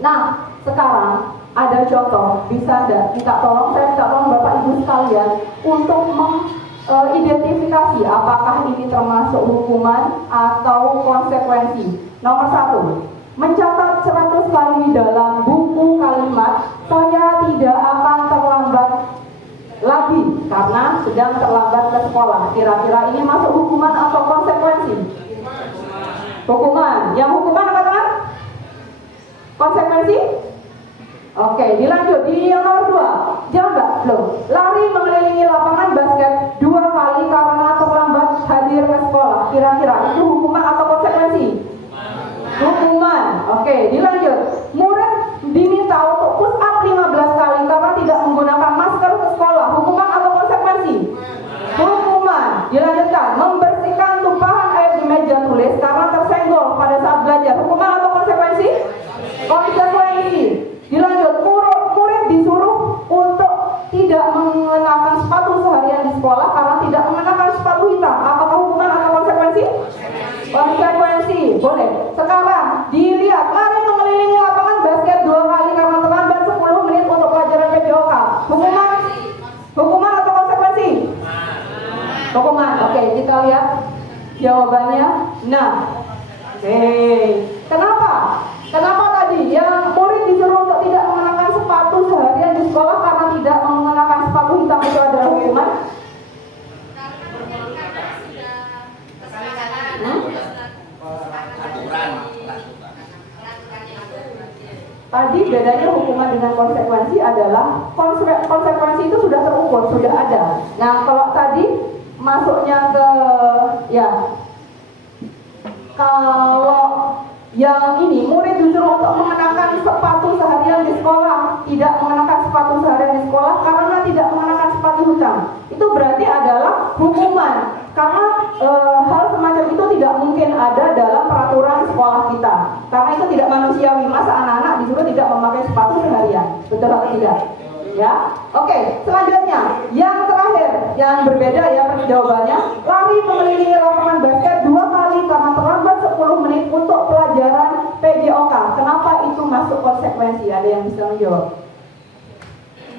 Nah, sekarang ada contoh, bisa saya minta tolong Bapak Ibu sekalian untuk mengidentifikasi apakah ini termasuk hukuman atau konsekuensi. Nomor 1, mencatat 100 kali dalam buku kalimat saya tidak akan terlambat lagi karena sedang terlambat ke sekolah. Kira-kira ini masuk hukuman atau konsekuensi? Hukuman. Yang hukuman apa teman? Konsekuensi? Oke, dilanjut di yang nomor 2. Jambak, lari mengelilingi lapangan basket 2 kali karena terlambat hadir ke sekolah. Kira-kira itu hukuman atau konsekuensi? Hukuman. Oke, dilanjut. Murid diminta untuk push up 15 kali karena tidak menggunakan masker ke sekolah. Hukuman atau konsekuensi? Hukuman. Dilanjutkan. Membersihkan tumpahan air di meja tulis karena tersenggol pada saat belajar. Hukuman atau konsekuensi? Konsekuensi. Dilanjut. Murid disuruh untuk tidak mengenakan sepatu seharian di sekolah karena tidak mengenakan sepatu hitam. Apakah hukuman atau konsekuensi? Konsekuensi. Boleh. Sekarang dilihat lari mengelilingi lapangan basket 2 kali karena terlambat 10 menit untuk pelajaran PJOK. Hukuman atau konsekuensi? Hukuman. Oke, kita lihat jawabannya. Nah, Kenapa tadi yang murid disuruh untuk tidak mengenakan sepatu seharian di sekolah karena tidak mengenakan sepatu hitam itu adalah hukuman? Tadi bedanya hukuman dengan konsekuensi adalah konsekuensi itu sudah terukur, sudah ada. Nah, kalau tadi masuknya ke kalau yang ini murid disuruh untuk mengenakan sepatu seharian di sekolah, tidak mengenakan sepatu seharian di sekolah karena tidak mengenakan sepatu hitam, itu berarti adalah hukuman. Karena hal semacam itu tidak mungkin ada dalam peraturan sekolah kita, karena itu tidak manusiawi. Masa anak-anak disuruh tidak memakai sepatu seharian, betul atau tidak? Ya, oke. Selanjutnya, yang terakhir, yang berbeda ya jawabannya, lari mengelilingi lapangan basket 2 kali karena terlambat 10 menit untuk pelajaran PJOK. Kenapa itu masuk konsekuensi? Ada yang bisa menjawab?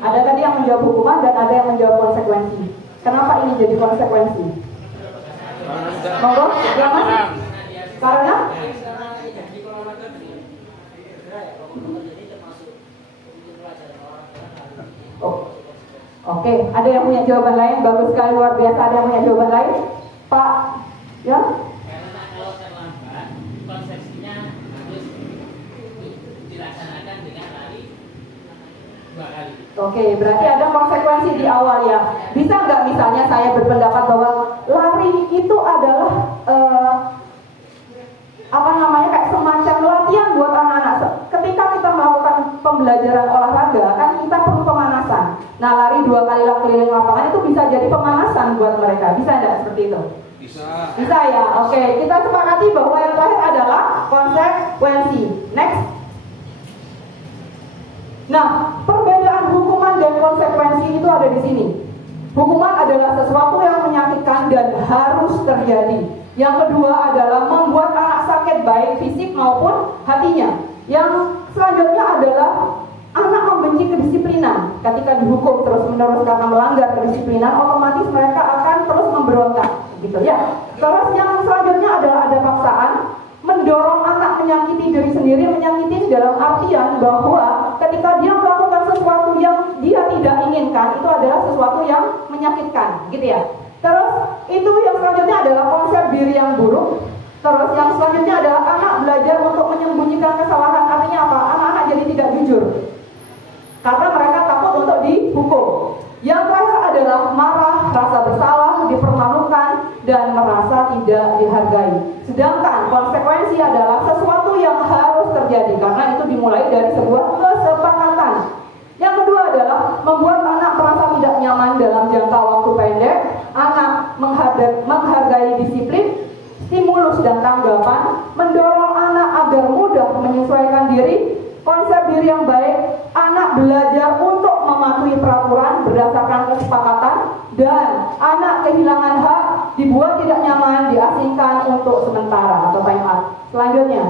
Ada tadi yang menjawab hukuman dan ada yang menjawab konsekuensi. Kenapa ini jadi konsekuensi? Monggo, ya Mas? Karena? Oh. Oke, ada yang punya jawaban lain? Bagus sekali, luar biasa. Ada yang punya jawaban lain? Pak, ya? Karena kalau terlambat, konsepsinya harus dilaksanakan dengan lari 2 kali. Oke, berarti ada konsekuensi di awal ya. Bisa nggak misalnya saya berpendapat bahwa lari itu adalah kayak semacam latihan buat anak-anak. Ketika kita melakukan pembelajaran olahraga, kan kita perlu pemanasan. Nah, lari 2 kali keliling lapangan itu bisa jadi pemanasan buat mereka. Bisa nggak seperti itu? Bisa. Bisa ya. Oke, kita sepakati bahwa yang terakhir adalah konsekuensi. Next. Nah, perbedaan hukuman dan konsekuensi itu ada di sini. Hukuman adalah sesuatu yang menyakitkan dan harus terjadi. Yang kedua adalah membuat anak sakit baik fisik maupun hatinya. Yang selanjutnya adalah anak membenci kedisiplinan. Ketika dihukum terus-menerus karena melanggar kedisiplinan, otomatis mereka akan terus memberontak, gitu ya. Terus yang selanjutnya adalah ada paksaan, mendorong anak menyakiti diri sendiri. Menyakiti dalam artian bahwa ketika dia melakukan sesuatu yang dia tidak inginkan, itu adalah sesuatu yang menyakitkan, gitu ya. Terus itu yang selanjutnya adalah konsep diri yang buruk. Terus yang selanjutnya adalah anak belajar untuk menyembunyikan kesalahan. Artinya apa? Anak-anak jadi tidak jujur karena mereka takut untuk dihukum. Yang terakhir adalah marah, rasa bersalah, dipermalukan, dan merasa tidak dihargai. Sedangkan konsekuensi adalah sesuatu yang harus terjadi karena itu dimulai dari sebuah kesepakatan. Yang kedua adalah membuat anak merasa tidak nyaman dalam jangka waktu pendek. Anak menghargai disiplin, stimulus dan tanggapan, mendorong anak agar mudah menyesuaikan diri. Konsep diri yang baik, anak belajar untuk mematuhi peraturan berdasarkan kesepakatan, dan anak kehilangan hak, dibuat tidak nyaman, diasingkan untuk sementara atau time out. Selanjutnya,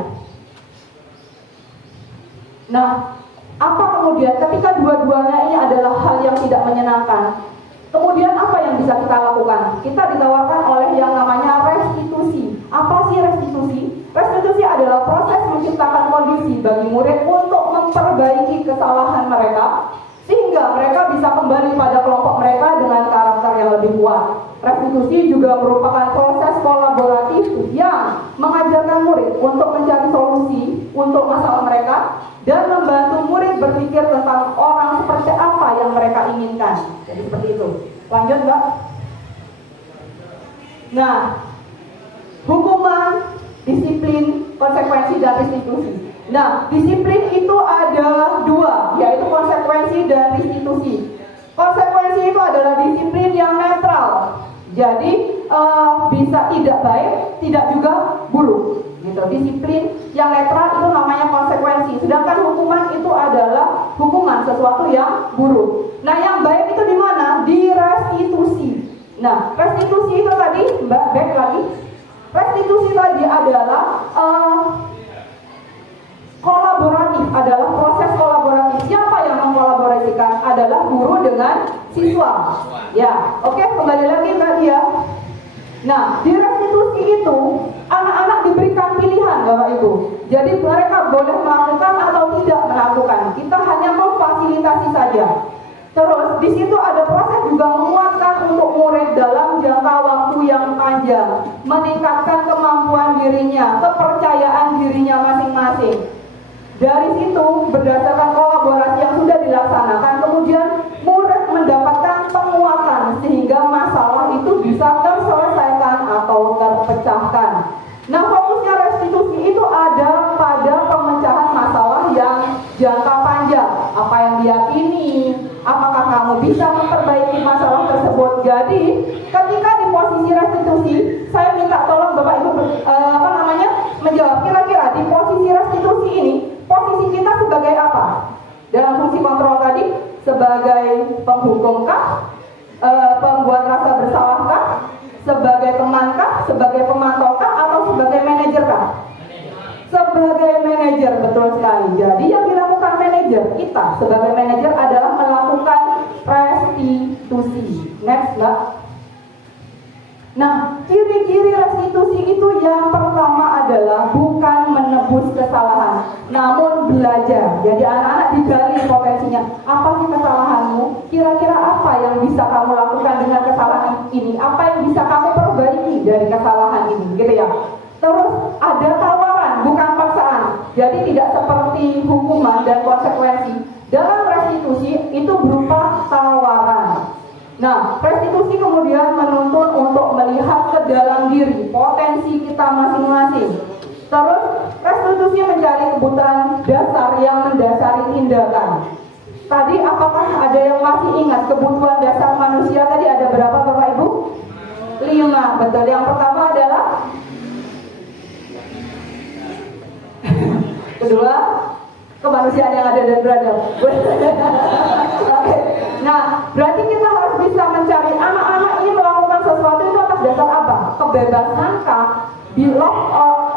nah, apa kemudian ketika dua-duanya ini adalah hal yang tidak menyenangkan, kemudian apa yang bisa kita lakukan? Kita ditawarkan oleh yang namanya restitusi. Apa sih restitusi? Restitusi adalah proses menciptakan kondisi bagi murid untuk memperbaiki kesalahan mereka sehingga mereka bisa kembali pada kelompok mereka dengan karakter yang lebih kuat. Restitusi juga merupakan proses kolaboratif yang mengajarkan murid untuk mencari solusi untuk masalah mereka dan membantu murid berpikir tentang orang seperti apa yang mereka inginkan. Jadi seperti itu. Lanjut, Mbak. Nah, hukuman, disiplin, konsekuensi, dan restitusi. Nah, disiplin itu ada 2, yaitu konsekuensi dan restitusi. Konsekuensi itu adalah disiplin yang netral. Jadi bisa tidak baik, tidak juga buruk. Gitu. Disiplin yang netral itu namanya konsekuensi. Sedangkan hukuman itu adalah hukuman sesuatu yang buruk. Nah, yang baik itu di mana? Di restitusi. Nah, restitusi itu tadi, Mbak, back lagi. Restitusi tadi adalah kolaboratif, adalah proses kolaboratif. Siapa yang mengkolaborasikan? Adalah guru dengan siswa. Ya, oke, kembali lagi Mbak Dia. Nah, di restitusi itu anak-anak diberikan pilihan, Bapak Ibu. Jadi mereka boleh melakukan atau tidak melakukan. Kita hanya memfasilitasi saja. Terus di situ ada proses juga menguatkan untuk murid dalam jangka waktu yang panjang, meningkatkan kemampuan dirinya, kepercayaan dirinya masing-masing. Dari situ berdasarkan kolaborasi yang sudah dilaksanakan, kamu bisa memperbaiki masalah tersebut. Jadi ketika di posisi restitusi, saya minta tolong Bapak Ibu menjawab kira-kira di posisi restitusi ini posisi kita sebagai apa? Dalam fungsi kontrol tadi sebagai penghukumkah, pembuat rasa bersalahkah, sebagai temankah, sebagai pemantaukah, atau sebagai manajerkah? Sebagai manajer, betul sekali. Jadi yang dilakukan manajer, kita sebagai manajer adalah melakukan restitusi. Next, Mbak. Nah, ciri-ciri restitusi itu yang pertama adalah bukan menebus kesalahan, namun belajar. Jadi anak-anak digali potensinya. Apa sih kesalahanmu? Kira-kira apa yang bisa kamu lakukan dengan kesalahan ini? Apa yang bisa kamu perbaiki dari kesalahan ini? Gitu ya. Terus ada tawaran, bukan paksaan. Jadi tidak seperti hukuman dan konsekuensi. Dalam restitusi itu berupa tawaran. Nah, restitusi kemudian menuntut untuk melihat ke dalam diri, potensi kita masing-masing. Terus, restitusi mencari kebutuhan dasar yang mendasari tindakan. Tadi apakah ada yang masih ingat kebutuhan dasar manusia tadi ada berapa Bapak Ibu? 5, betul. Yang pertama adalah kedua, kemanusiaan yang ada dan beradab. Nah, berarti kita harus bisa mencari anak-anak ini melakukan sesuatu itu atas dasar apa? Kebebasankah,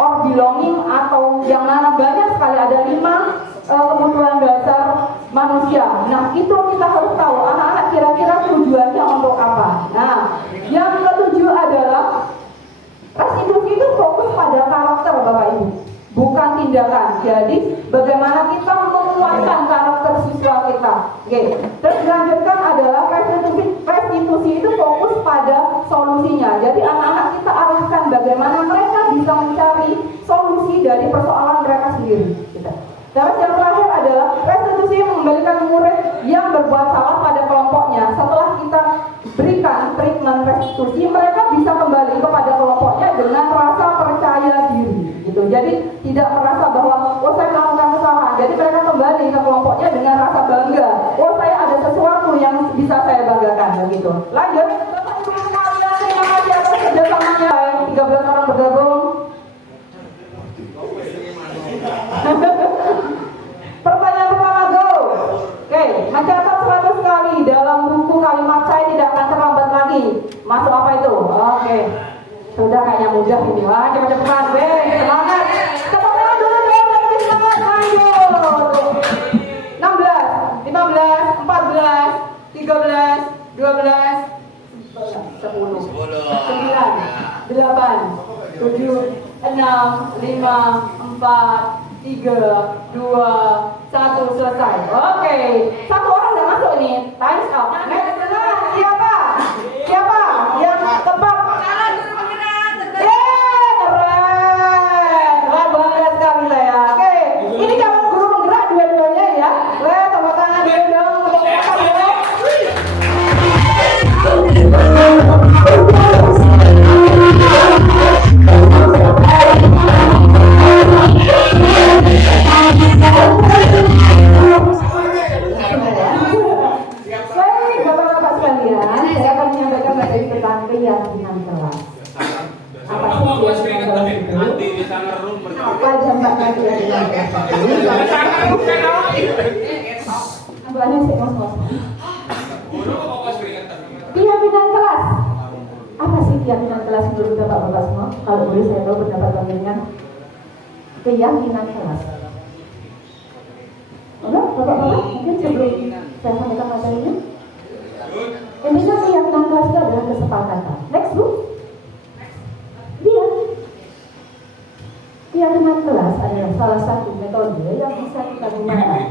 or belonging, atau yang mana banyak sekali ada 5 kebutuhan dasar manusia. Nah, itu kita harus tahu anak-anak kira-kira tujuannya untuk apa. Nah, yang ketujuh adalah restitusi itu fokus pada karakter Bapak Ibu, bukan tindakan. Jadi bagaimana kita menguatkan karakter siswa kita. Oke. Terus dilanjutkan adalah restitusi itu fokus pada solusinya. Jadi anak-anak kita arahkan bagaimana mereka bisa mencari solusi dari persoalan mereka sendiri. Terus yang terakhir adalah restitusi mengembalikan murid yang berbuat salah pada kelompoknya. Setelah kita berikan treatment restitusi, mereka bisa kembali kepada kelompoknya dengan rasa percaya diri. Gitu. Jadi tidak merasa bahwa saya melakukan kesalahan. Jadi mereka kembali ke kelompoknya dengan rasa bangga. Saya ada sesuatu yang bisa saya banggakan. Begitu. Lanjut. Bapak Ibu sekalian, terima kasih atas kerjasamanya. 13 orang bergabung. Pertanyaan pertama, go. Oke, mencatat 100 kali dalam buku kalimat saya tidak akan terlambat lagi. Masuk apa itu? Oke. Sudah kayaknya mudah ini. Wah, cepat-cepat. Semangat. Tepuk tangan dulu dong, lebih semangat. Lanjut. 16, 15, 14, 13, 12, 10, 9, 8, 7, 6, 5, 4, 3, 2, 1, selesai. Oke. Satu orang nggak masuk nih. Time's up. Next. Siapa? Siapa yang tepat? Keren. Wah, bangga sekali saya. Oke. Ini calon guru penggerak dua-duanya ya. Wah, tepuk tangan dulu dong. Untuk siapa ya? Bapak-bapak sekalian, saya akan menyampaikan materi tentang keyakinan kelas. Apa sih keyakinan kelas itu? Apa jambatan keyakinan kelas itu? Keyakinan kelas. Apa sih keyakinan kelas menurut bapak-bapak semua? Kalau boleh saya tahu pendapat kalian. Keyakinan kelas. Udah, bapak-bapak, mungkin sebelum saya sampaikan materinya. Intinya keyakinan kelas itu adalah kesepakatan. Next, Bu. Dia. Keyakinan kelas adalah salah satu metode yang bisa kita gunakan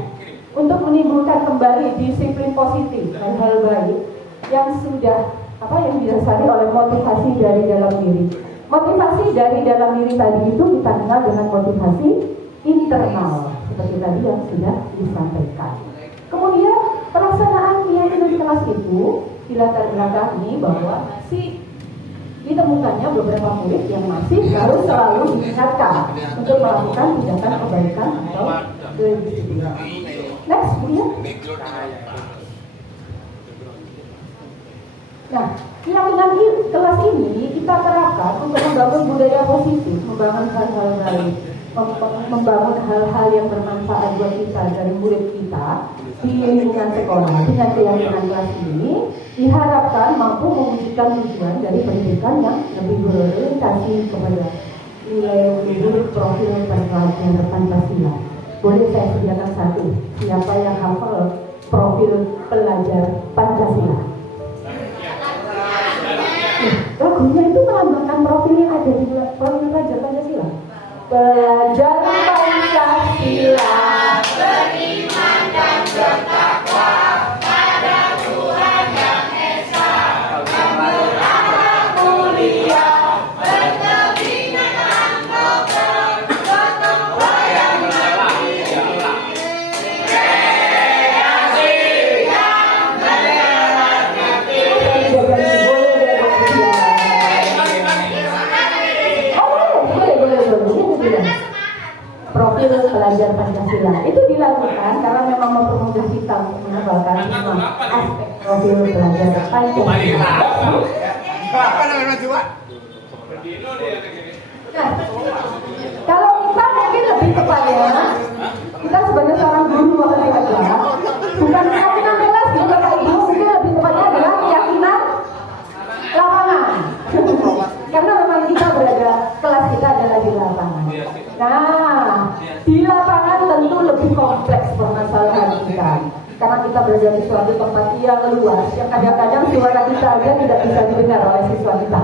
untuk menimbulkan kembali disiplin positif dan hal baik yang sudah yang didasari oleh motivasi dari dalam diri. Motivasi dari dalam diri tadi itu kita kenal dengan motivasi internal seperti tadi yang sudah disampaikan. Kemudian pelaksanaan keyakinan kelas itu dilatar belakangi bahwa masih ditemukannya beberapa murid yang masih harus selalu diingatkan untuk melakukan tindakan kebaikan atau kedisiplinan. Next, kemudian Nah, keyakinan kelas ini kita terapkan untuk membangun budaya positif, membangun hal-hal baik, membangun hal-hal yang bermanfaat buat kita dari murid kita di lingkungan sekolah. Dengan keyakinan kelas ini diharapkan mampu mewujudkan tujuan dari pendidikan yang lebih berorientasi kepada nilai luhur profil pelajar Pancasila. Boleh saya sediakan satu, siapa yang hafal profil pelajar Pancasila? Lagunya itu melambangkan profil yang ada di profil pelajar Pancasila. Pelajar Pancasila beriman dan bertakwa pada Tuhan yang Esa, beramah mulia, berkepentingan novel, gotong royong kreasi yang profil pelajar Pancasila itu dilakukan karena memang mempermudah kita untuk menghafalkan semua aspek profil pelajar Pancasila. Apa namanya coba? Nah, kalau kita mungkin lebih kepada kita sebagai seorang guru waktu itu bukan keyakinan kelas ya Bapak Ibu, mungkin lebih tepatnya adalah keyakinan lapangan. Karena memang kita berada, kelas kita adalah di lapangan. Nah, di lapangan tentu lebih kompleks permasalahan kita. Karena kita berada di suatu tempat yang luas, yang kadang-kadang suara kita aja tidak bisa didengar oleh siswa kita.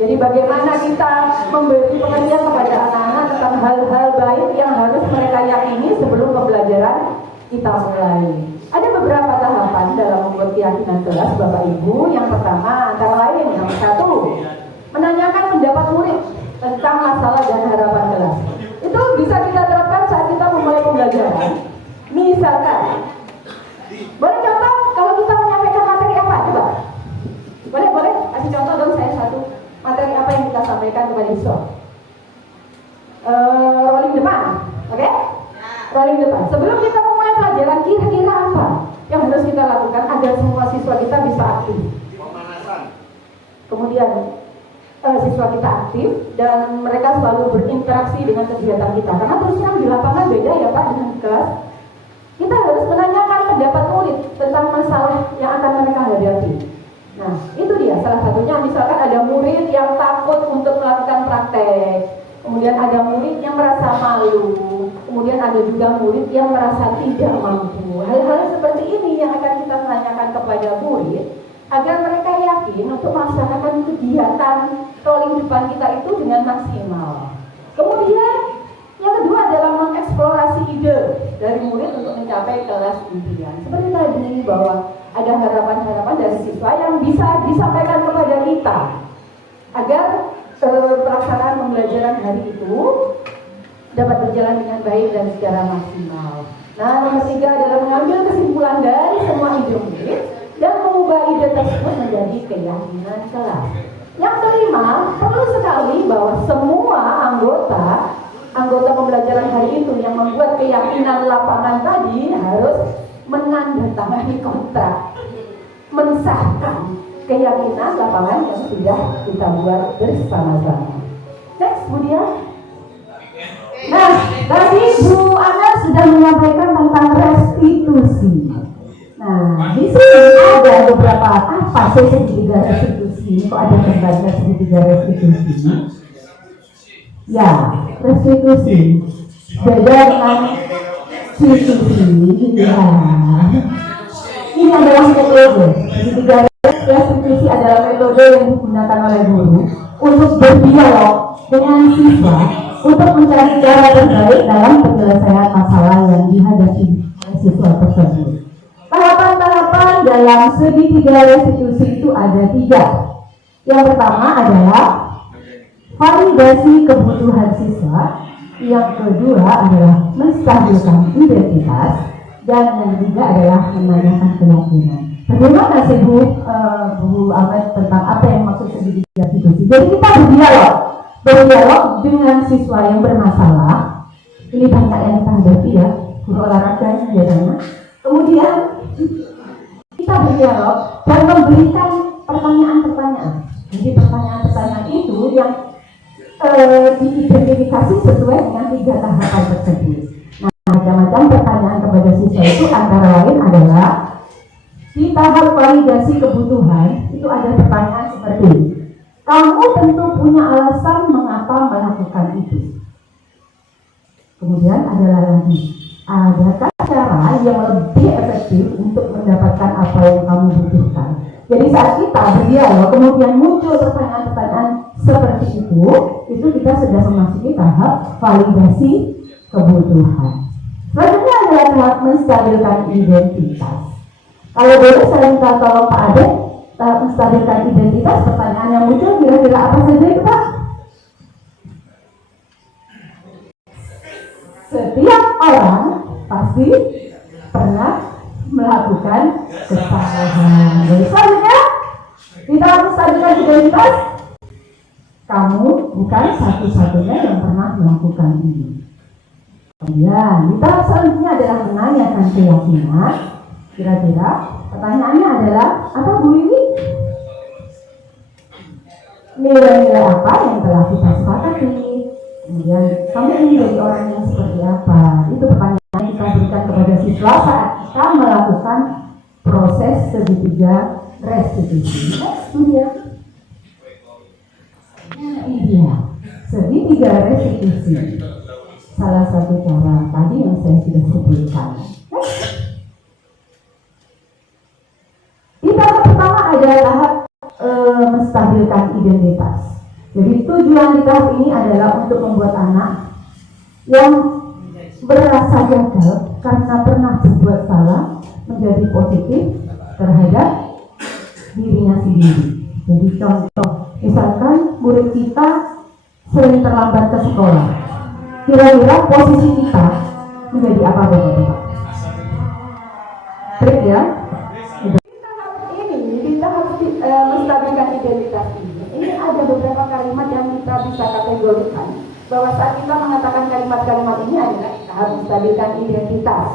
Jadi bagaimana kita memberi pengertian kepada anak-anak tentang hal-hal baik yang harus mereka yakini sebelum pembelajaran kita mulai. Ada beberapa tahapan dalam membuat keyakinan kelas Bapak Ibu. Yang pertama antara lain, yang satu, menanyakan pendapat murid tentang masalah dan harapan kelas. Itu bisa kita terapkan saat kita memulai pembelajaran. Misalkan, boleh contoh kalau kita menyampaikan materi apa? Coba. Boleh kasih contoh dong saya satu. Materi apa yang kita sampaikan kepada siswa? Rolling depan, oke? Rolling depan. Sebelum kita memulai pelajaran, kira-kira apa yang harus kita lakukan agar semua siswa kita bisa aktif? Pemanasan. Kemudian siswa kita aktif dan mereka selalu berinteraksi dengan kegiatan kita. Karena terus terang di lapangan beda ya Pak dengan di kelas. Kita harus menanyakan pendapat murid tentang masalah yang akan mereka hadapi. Nah, itu dia salah satunya. Misalkan ada murid yang takut untuk melakukan praktek, kemudian ada murid yang merasa malu, kemudian ada juga murid yang merasa tidak mampu. Hal-hal seperti ini yang akan kita tanyakan kepada murid agar mereka yakin untuk melaksanakan kegiatan rolling depan kita itu dengan maksimal. Kemudian yang kedua adalah mengeksplorasi ide dari murid untuk mencapai kelas impian. Seperti tadi bahwa ada harapan-harapan dari siswa yang bisa disampaikan kepada kita agar pelaksanaan pembelajaran hari itu dapat berjalan dengan baik dan secara maksimal. Nah, nomor 3 adalah mengambil kesimpulan dari semua ide murid dan mengubah ide tersebut menjadi keyakinan kelas. Yang kelima, perlu sekali bahwa semua anggota pembelajaran hari itu yang membuat keyakinan lapangan tadi harus menandatangani kontrak, mensahkan keyakinan lapangan yang sudah kita buat bersama-sama. Next, Budia. Nah, tadi Bu Ana sudah menyampaikan tentang restitusi. Nah, di sini ada beberapa apa sih segitiga restitusi? Kok ada gambarnya segitiga restitusi? Ya, restitusi. Beda dengan restitusi. Ya. Ini adalah metode. Segitiga restitusi adalah metode yang digunakan oleh guru untuk berdialog dengan siswa untuk mencari cara terbaik dalam penyelesaian masalah yang dihadapi oleh siswa tersebut. Tahapan-tahapan dalam segitiga restitusi itu ada 3. Yang pertama adalah validasi kebutuhan siswa. Yang kedua adalah menstabilkan identitas. Dan yang ketiga adalah menanyakan keyakinan. Bagaimana sih Bu Ahmed tentang apa yang maksud segitiga restitusi? Jadi kita berdialog dengan siswa yang bermasalah. Ini banyak yang kita hadapi ya, guru olahraga biasanya. Kemudian kita berdialog dan memberikan pertanyaan-pertanyaan. Jadi pertanyaan-pertanyaan itu yang diidentifikasi sesuai dengan 3 tahapan tersebut. Nah, macam-macam pertanyaan kepada siswa itu antara lain adalah di tahap validasi kebutuhan itu ada pertanyaan seperti, kamu tentu punya alasan mengapa melakukan itu. Kemudian adalah lagi, adakah cara yang lebih efektif untuk mendapatkan apa yang kamu butuhkan? Jadi saat kita berdialog kemudian muncul pertanyaan-pertanyaan seperti itu kita sudah memasuki tahap validasi kebutuhan. Selanjutnya adalah tahap menstabilkan identitas. Kalau boleh saya minta tolong Pak Ade, tahap menstabilkan identitas, pertanyaan yang muncul kira-kira apa saja itu Pak? Setiap orang pasti pernah melakukan kesalahan. Jadi selanjutnya, kita harus menstabilkan identitas. Kamu bukan satu-satunya yang pernah melakukan ini. Kemudian, kita selanjutnya adalah menanyakan keyakinan. Kira-kira pertanyaannya adalah, apa Bu ini? Nilai-nilai apa yang telah kita sepakati? Kemudian, kamu ingin jadi orang yang seperti apa? Itu pertanyaan yang kita berikan kepada siswa saat kita melakukan proses segitiga restitusi. Next, dia. Nah, ini dia. Segitiga restitusi. Salah satu cara tadi yang saya sudah sebutkan. Next. Di tahap pertama ada tahap menstabilkan identitas. Jadi tujuan di tahap ini adalah untuk membuat anak yang berasa gagal karena pernah berbuat salah menjadi positif terhadap dirinya sendiri. Jadi contoh, misalkan murid kita sering terlambat ke sekolah, kira-kira posisi kita menjadi apa Bapak-Bapak? Trik ya? Di tahap menstabilkan identitas ini ada beberapa kalimat yang kita bisa kategorikan bahwa saat kita mengatakan kalimat-kalimat ini adalah tahap menstabilkan identitas,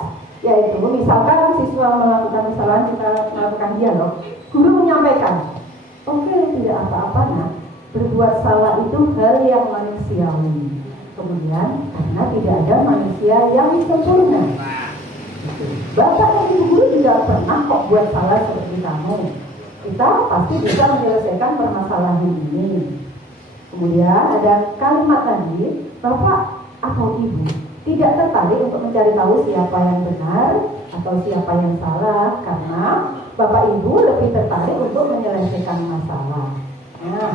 yaitu misalkan siswa melakukan kesalahan, kita melakukan dialog, guru menyampaikan, oke, tidak apa-apa nak, berbuat salah itu hal yang manusiawi. Kemudian karena tidak ada manusia yang sempurna, Bapak dan Ibu guru juga pernah kok buat salah seperti kamu. Kita pasti bisa menyelesaikan permasalahan ini. Kemudian ada kalimat tadi, Bapak atau Ibu tidak tertarik untuk mencari tahu siapa yang benar atau siapa yang salah, karena Bapak Ibu lebih tertarik untuk menyelesaikan masalah. Nah,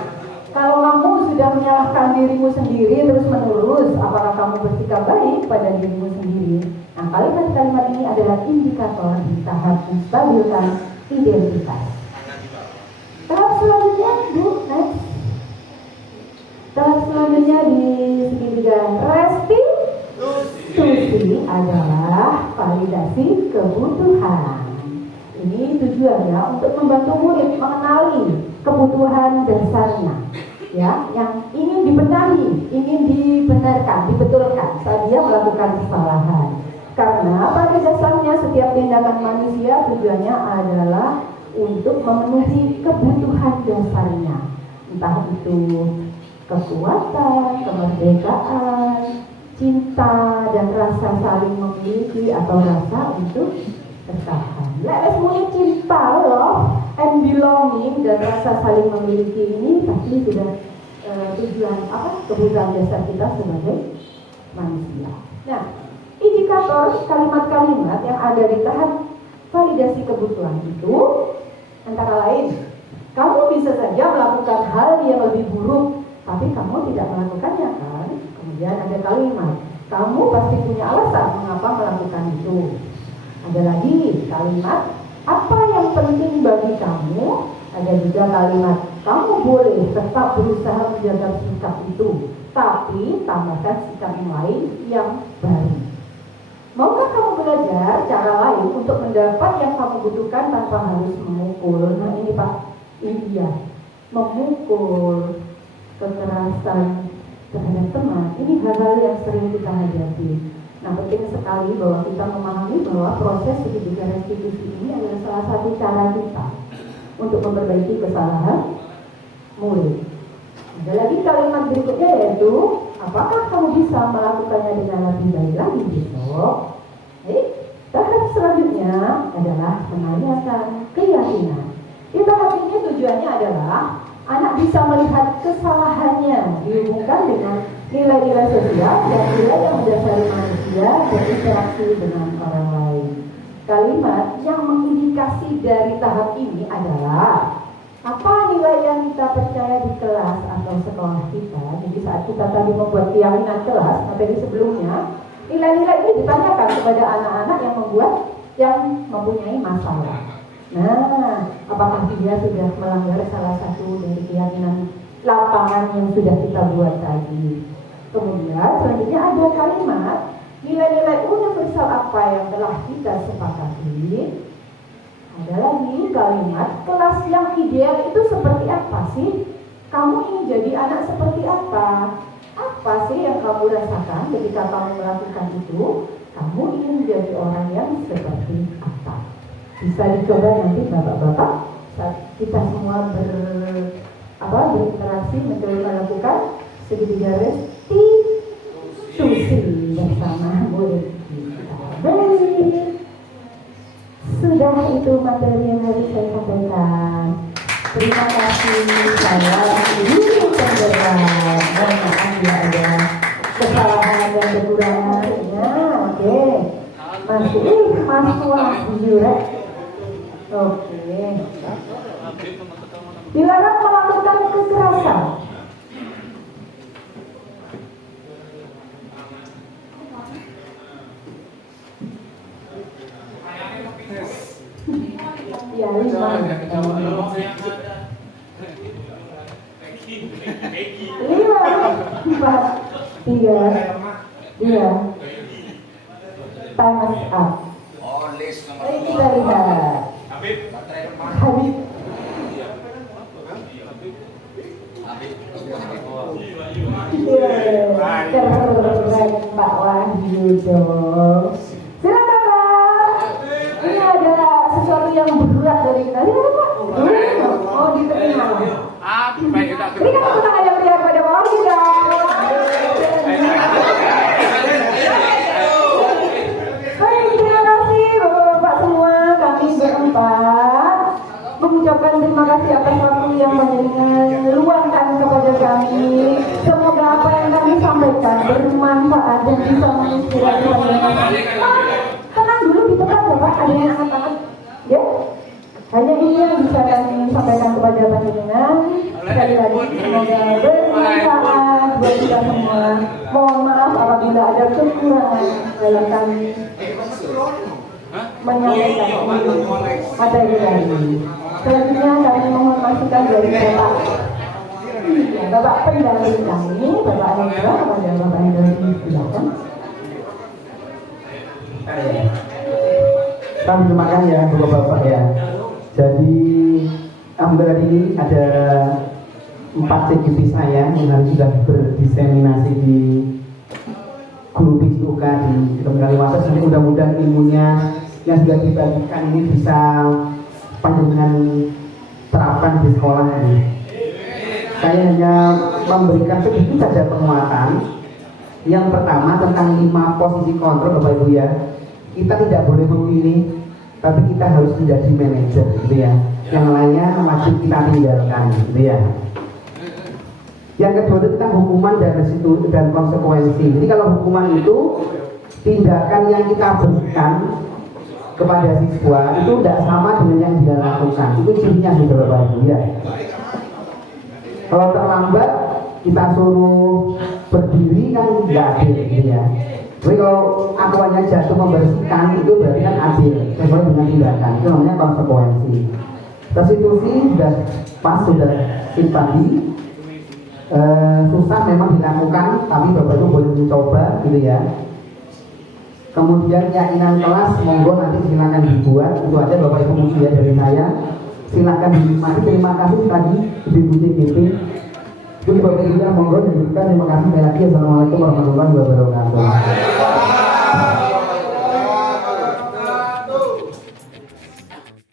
kalau kamu sudah menyalahkan dirimu sendiri terus menerus, apakah kamu bersikap baik pada dirimu sendiri? Nah, kalimat-kalimat ini adalah indikator di tahap menstabilkan identitas. Tahap selanjutnya, Bu, next. Tahap selanjutnya di segitiga restitusi adalah validasi kebutuhan. Ini tujuannya untuk membantu murid mengenali kebutuhan dasarnya, ya, yang ingin dibenahi, ingin dibenarkan, dibetulkan saat dia melakukan kesalahan. Karena pada dasarnya setiap tindakan manusia tujuannya adalah untuk memenuhi kebutuhan dasarnya, entah itu kekuatan, kemerdekaan, cinta dan rasa saling memiliki atau rasa untuk bertahan. Let's mulai cinta, love and belonging dan rasa saling memiliki ini pasti sudah tujuan kebutuhan dasar kita sebagai manusia. Nah, indikator kalimat-kalimat yang ada di tahap validasi kebutuhan itu antara lain, kamu bisa saja melakukan hal yang lebih buruk, tapi kamu tidak melakukannya kan? Kemudian ada kalimat, kamu pasti punya alasan mengapa melakukan itu. Ada lagi kalimat, apa yang penting bagi kamu? Ada juga kalimat, kamu boleh tetap berusaha menjaga sikap itu, tapi tambahkan sikap yang lain yang baru. Maukah kamu belajar cara lain untuk mendapat yang kamu butuhkan tanpa harus memukul? Nah ini Pak, ini dia, memukul, kekerasan terhadap teman, ini hal-hal yang sering kita hadapi. Nah penting sekali bahwa kita memahami bahwa proses segitiga restitusi ini adalah salah satu cara kita untuk memperbaiki kesalahan murid. Ada lagi kalimat berikutnya yaitu, apakah kamu bisa melakukannya dengan lebih baik lagi besok? Tahap selanjutnya adalah menanyakan keyakinan. Di tahap ini tujuannya adalah anak bisa melihat kesalahannya dihubungkan dengan nilai-nilai sosial dan nilai yang mendasari manusia berinteraksi dengan orang lain. Kalimat yang mengindikasi dari tahap ini adalah apa nilai yang kita percaya di kelas atau sekolah kita. Jadi saat kita tadi membuat keyakinan kelas, materi sebelumnya, nilai-nilai ini ditanyakan kepada anak-anak yang mempunyai masalah. Nah, apakah dia sudah melanggar salah satu dari keyakinan lapangan yang sudah kita buat tadi? Kemudian selanjutnya ada kalimat nilai-nilai universal apa yang telah kita sepakati. Ada lagi kalimat kelas yang ideal itu seperti apa sih? Kamu ingin jadi anak seperti apa? Apa sih yang kamu rasakan ketika kamu melakukan itu? Kamu ingin menjadi orang yang seperti apa? Bisa dicoba nanti bapak-bapak saat kita semua berinteraksi mencoba melakukan segitiga restitusi bersama murid kita. Baik, sudah itu materi yang harus saya sampaikan. Terima kasih. Saya guru penggerak. Mohon maaf ya ada kesalahan dan kekurangannya. Oke. Mas Wahyu. Oke. Dilarang melakukan kekerasan. Ya, 5, 4, 3, 2, time's up. Baik, kita lihat Habib. Keren Pak Wahyu dong. Silakan Pak. Ini ada sesuatu yang berat dari kita. Silakan Pak. Oh, diterima. Berikan tepuk tangan yang meriah pada Pak Wahyu dong. Baik, terima kasih Bapak-bapak semua. Kami berempat mengucapkan terima kasih atas waktu yang panjang luangkan kepada kami. Semoga apa yang kami sampaikan bermanfaat dan bisa menginspirasi tenang dulu di tempat Bapak, ada yang angkat tangan ya. Hanya ini yang bisa kami sampaikan kepada panjenengan. Sekali lagi semoga bermanfaat buat kita semua. Mohon maaf apabila ada kekurangan dalam kami menyampaikan materi ini. Selanjutnya kami mohon masukan dari Bapak pendamping kami, Bapak Hendra, kepada Bapak Hendra silakan. Kami terima kasih ya Bapak-bapak ya. Jadi alhamdulillah ini ada 4 CGP saya yang hari sudah berdiseminasi di guru PISUK di Kalimantan. Jadi mudah-mudahan ilmunya yang sudah dibagikan ini bisa panjenengan terapkan di sekolah ini. Saya hanya memberikan sedikit saja penguatan. Yang pertama tentang 5 posisi kontrol Bapak Ibu ya. Kita tidak boleh memilih, tapi kita harus menjadi manajer gitu ya. Yang lainnya wajib kita tinggalkan gitu ya. Yang kedua itu tentang hukuman dan resiko dan konsekuensi. Jadi kalau hukuman itu tindakan yang kita berikan kepada siswa itu tidak sama dengan yang dia lakukan. Itu cirinya sudah Bapak Ibu ya. Kalau terlambat kita suruh berdiri kan tidak adil gitu ya. Jadi kalau akuannya jatuh membersihkan itu berarti kan adil sesuai dengan tindakan. Itu namanya konsekuensi. Restitusi sudah pas sudah tadi. Susah memang dilakukan, tapi Bapak Ibu boleh mencoba gitu ya. Kemudian keyakinan kelas monggo nanti silakan dibuat. Itu aja Bapak Ibu mungkin ya dari saya. Silakan dinikmati. Terima kasih tadi Ibu CGP. Jadi Bapak Ibu yang monggo dan terima kasih sekali lagi. Assalamualaikum warahmatullahi wabarakatuh.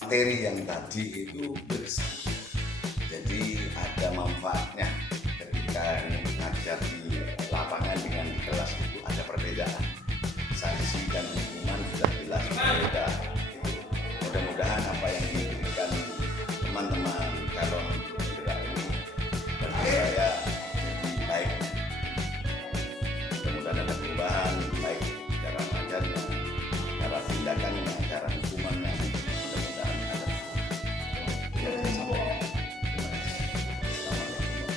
Materi yang yang tadi itu bersatu. Jadi ada manfaatnya ketika ngajar di lapangan dengan di kelas itu ada perbedaan. Sanksi dan hukuman sudah jelas berbeda. Mudah-mudahan apa yang diberikan teman-teman calon penggerak ini bagi saya jadi baik. Mudah-mudahan ada perubahan baik cara mengajarnya, cara tindakannya, cara hukumannya. Mudah-mudahan ada. Ya, saya sampaikan. Terima kasih. Assalamualaikum.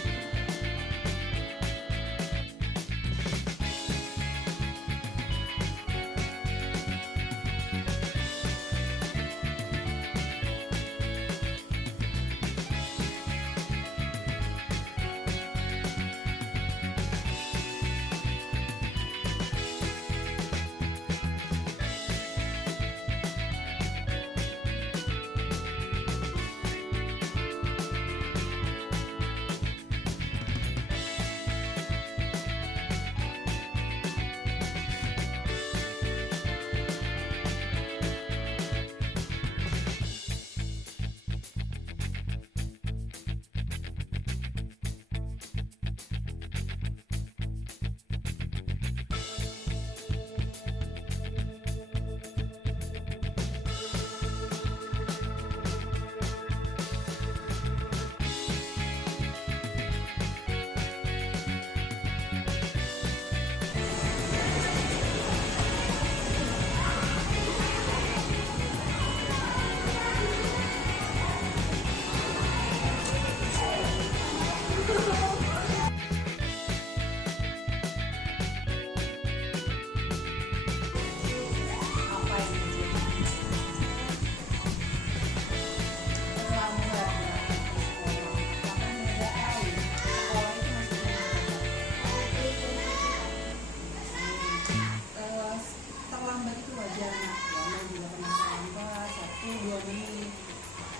Terlambat itu wajar, karena juga pernah terlambat 1-2 menit,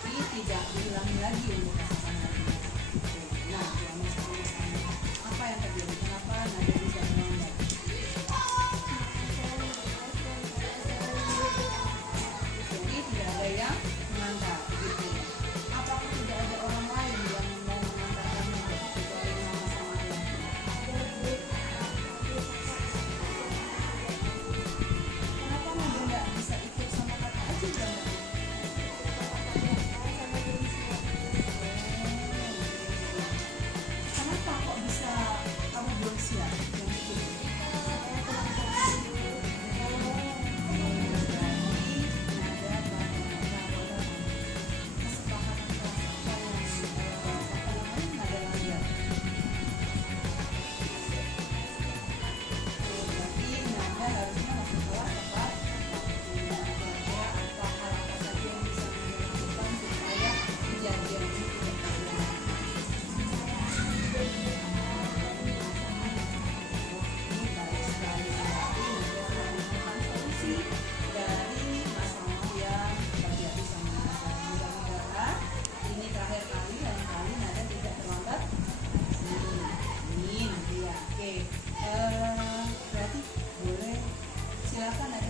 tapi tidak diulangi lagi untuk kesalahan lagi. Nah, sama-sama apa yang terjadi? Kenapa Nada bisa terlambat? Jadi tidak ada yang mengantar, gitu. Apakah tidak ada orang lain yang mau mengantarkan Nada kecuali mama sama ayah? Kenapa Nada nggak bisa ikut sama kakak aja berangkat? Kenapa kok bisa kamu belum siap jam segini? Berarti Nada pada kesepakatan kelas apa yang Nada langgar. Berarti Nada harusnya masuk kelas tepat waktu. Kira-kira apa hal apa saja yang bisa Nada lakukan supaya kejadian ini tidak terulang? Ini baik sekali, berarti Nada sudah menemukan solusi dari masalah yang terjadi sama Nada. Mudah-mudahan ini terakhir kali, lain kali Nada tidak terlambat. Amin, ya, oke. Berarti boleh silakan Nada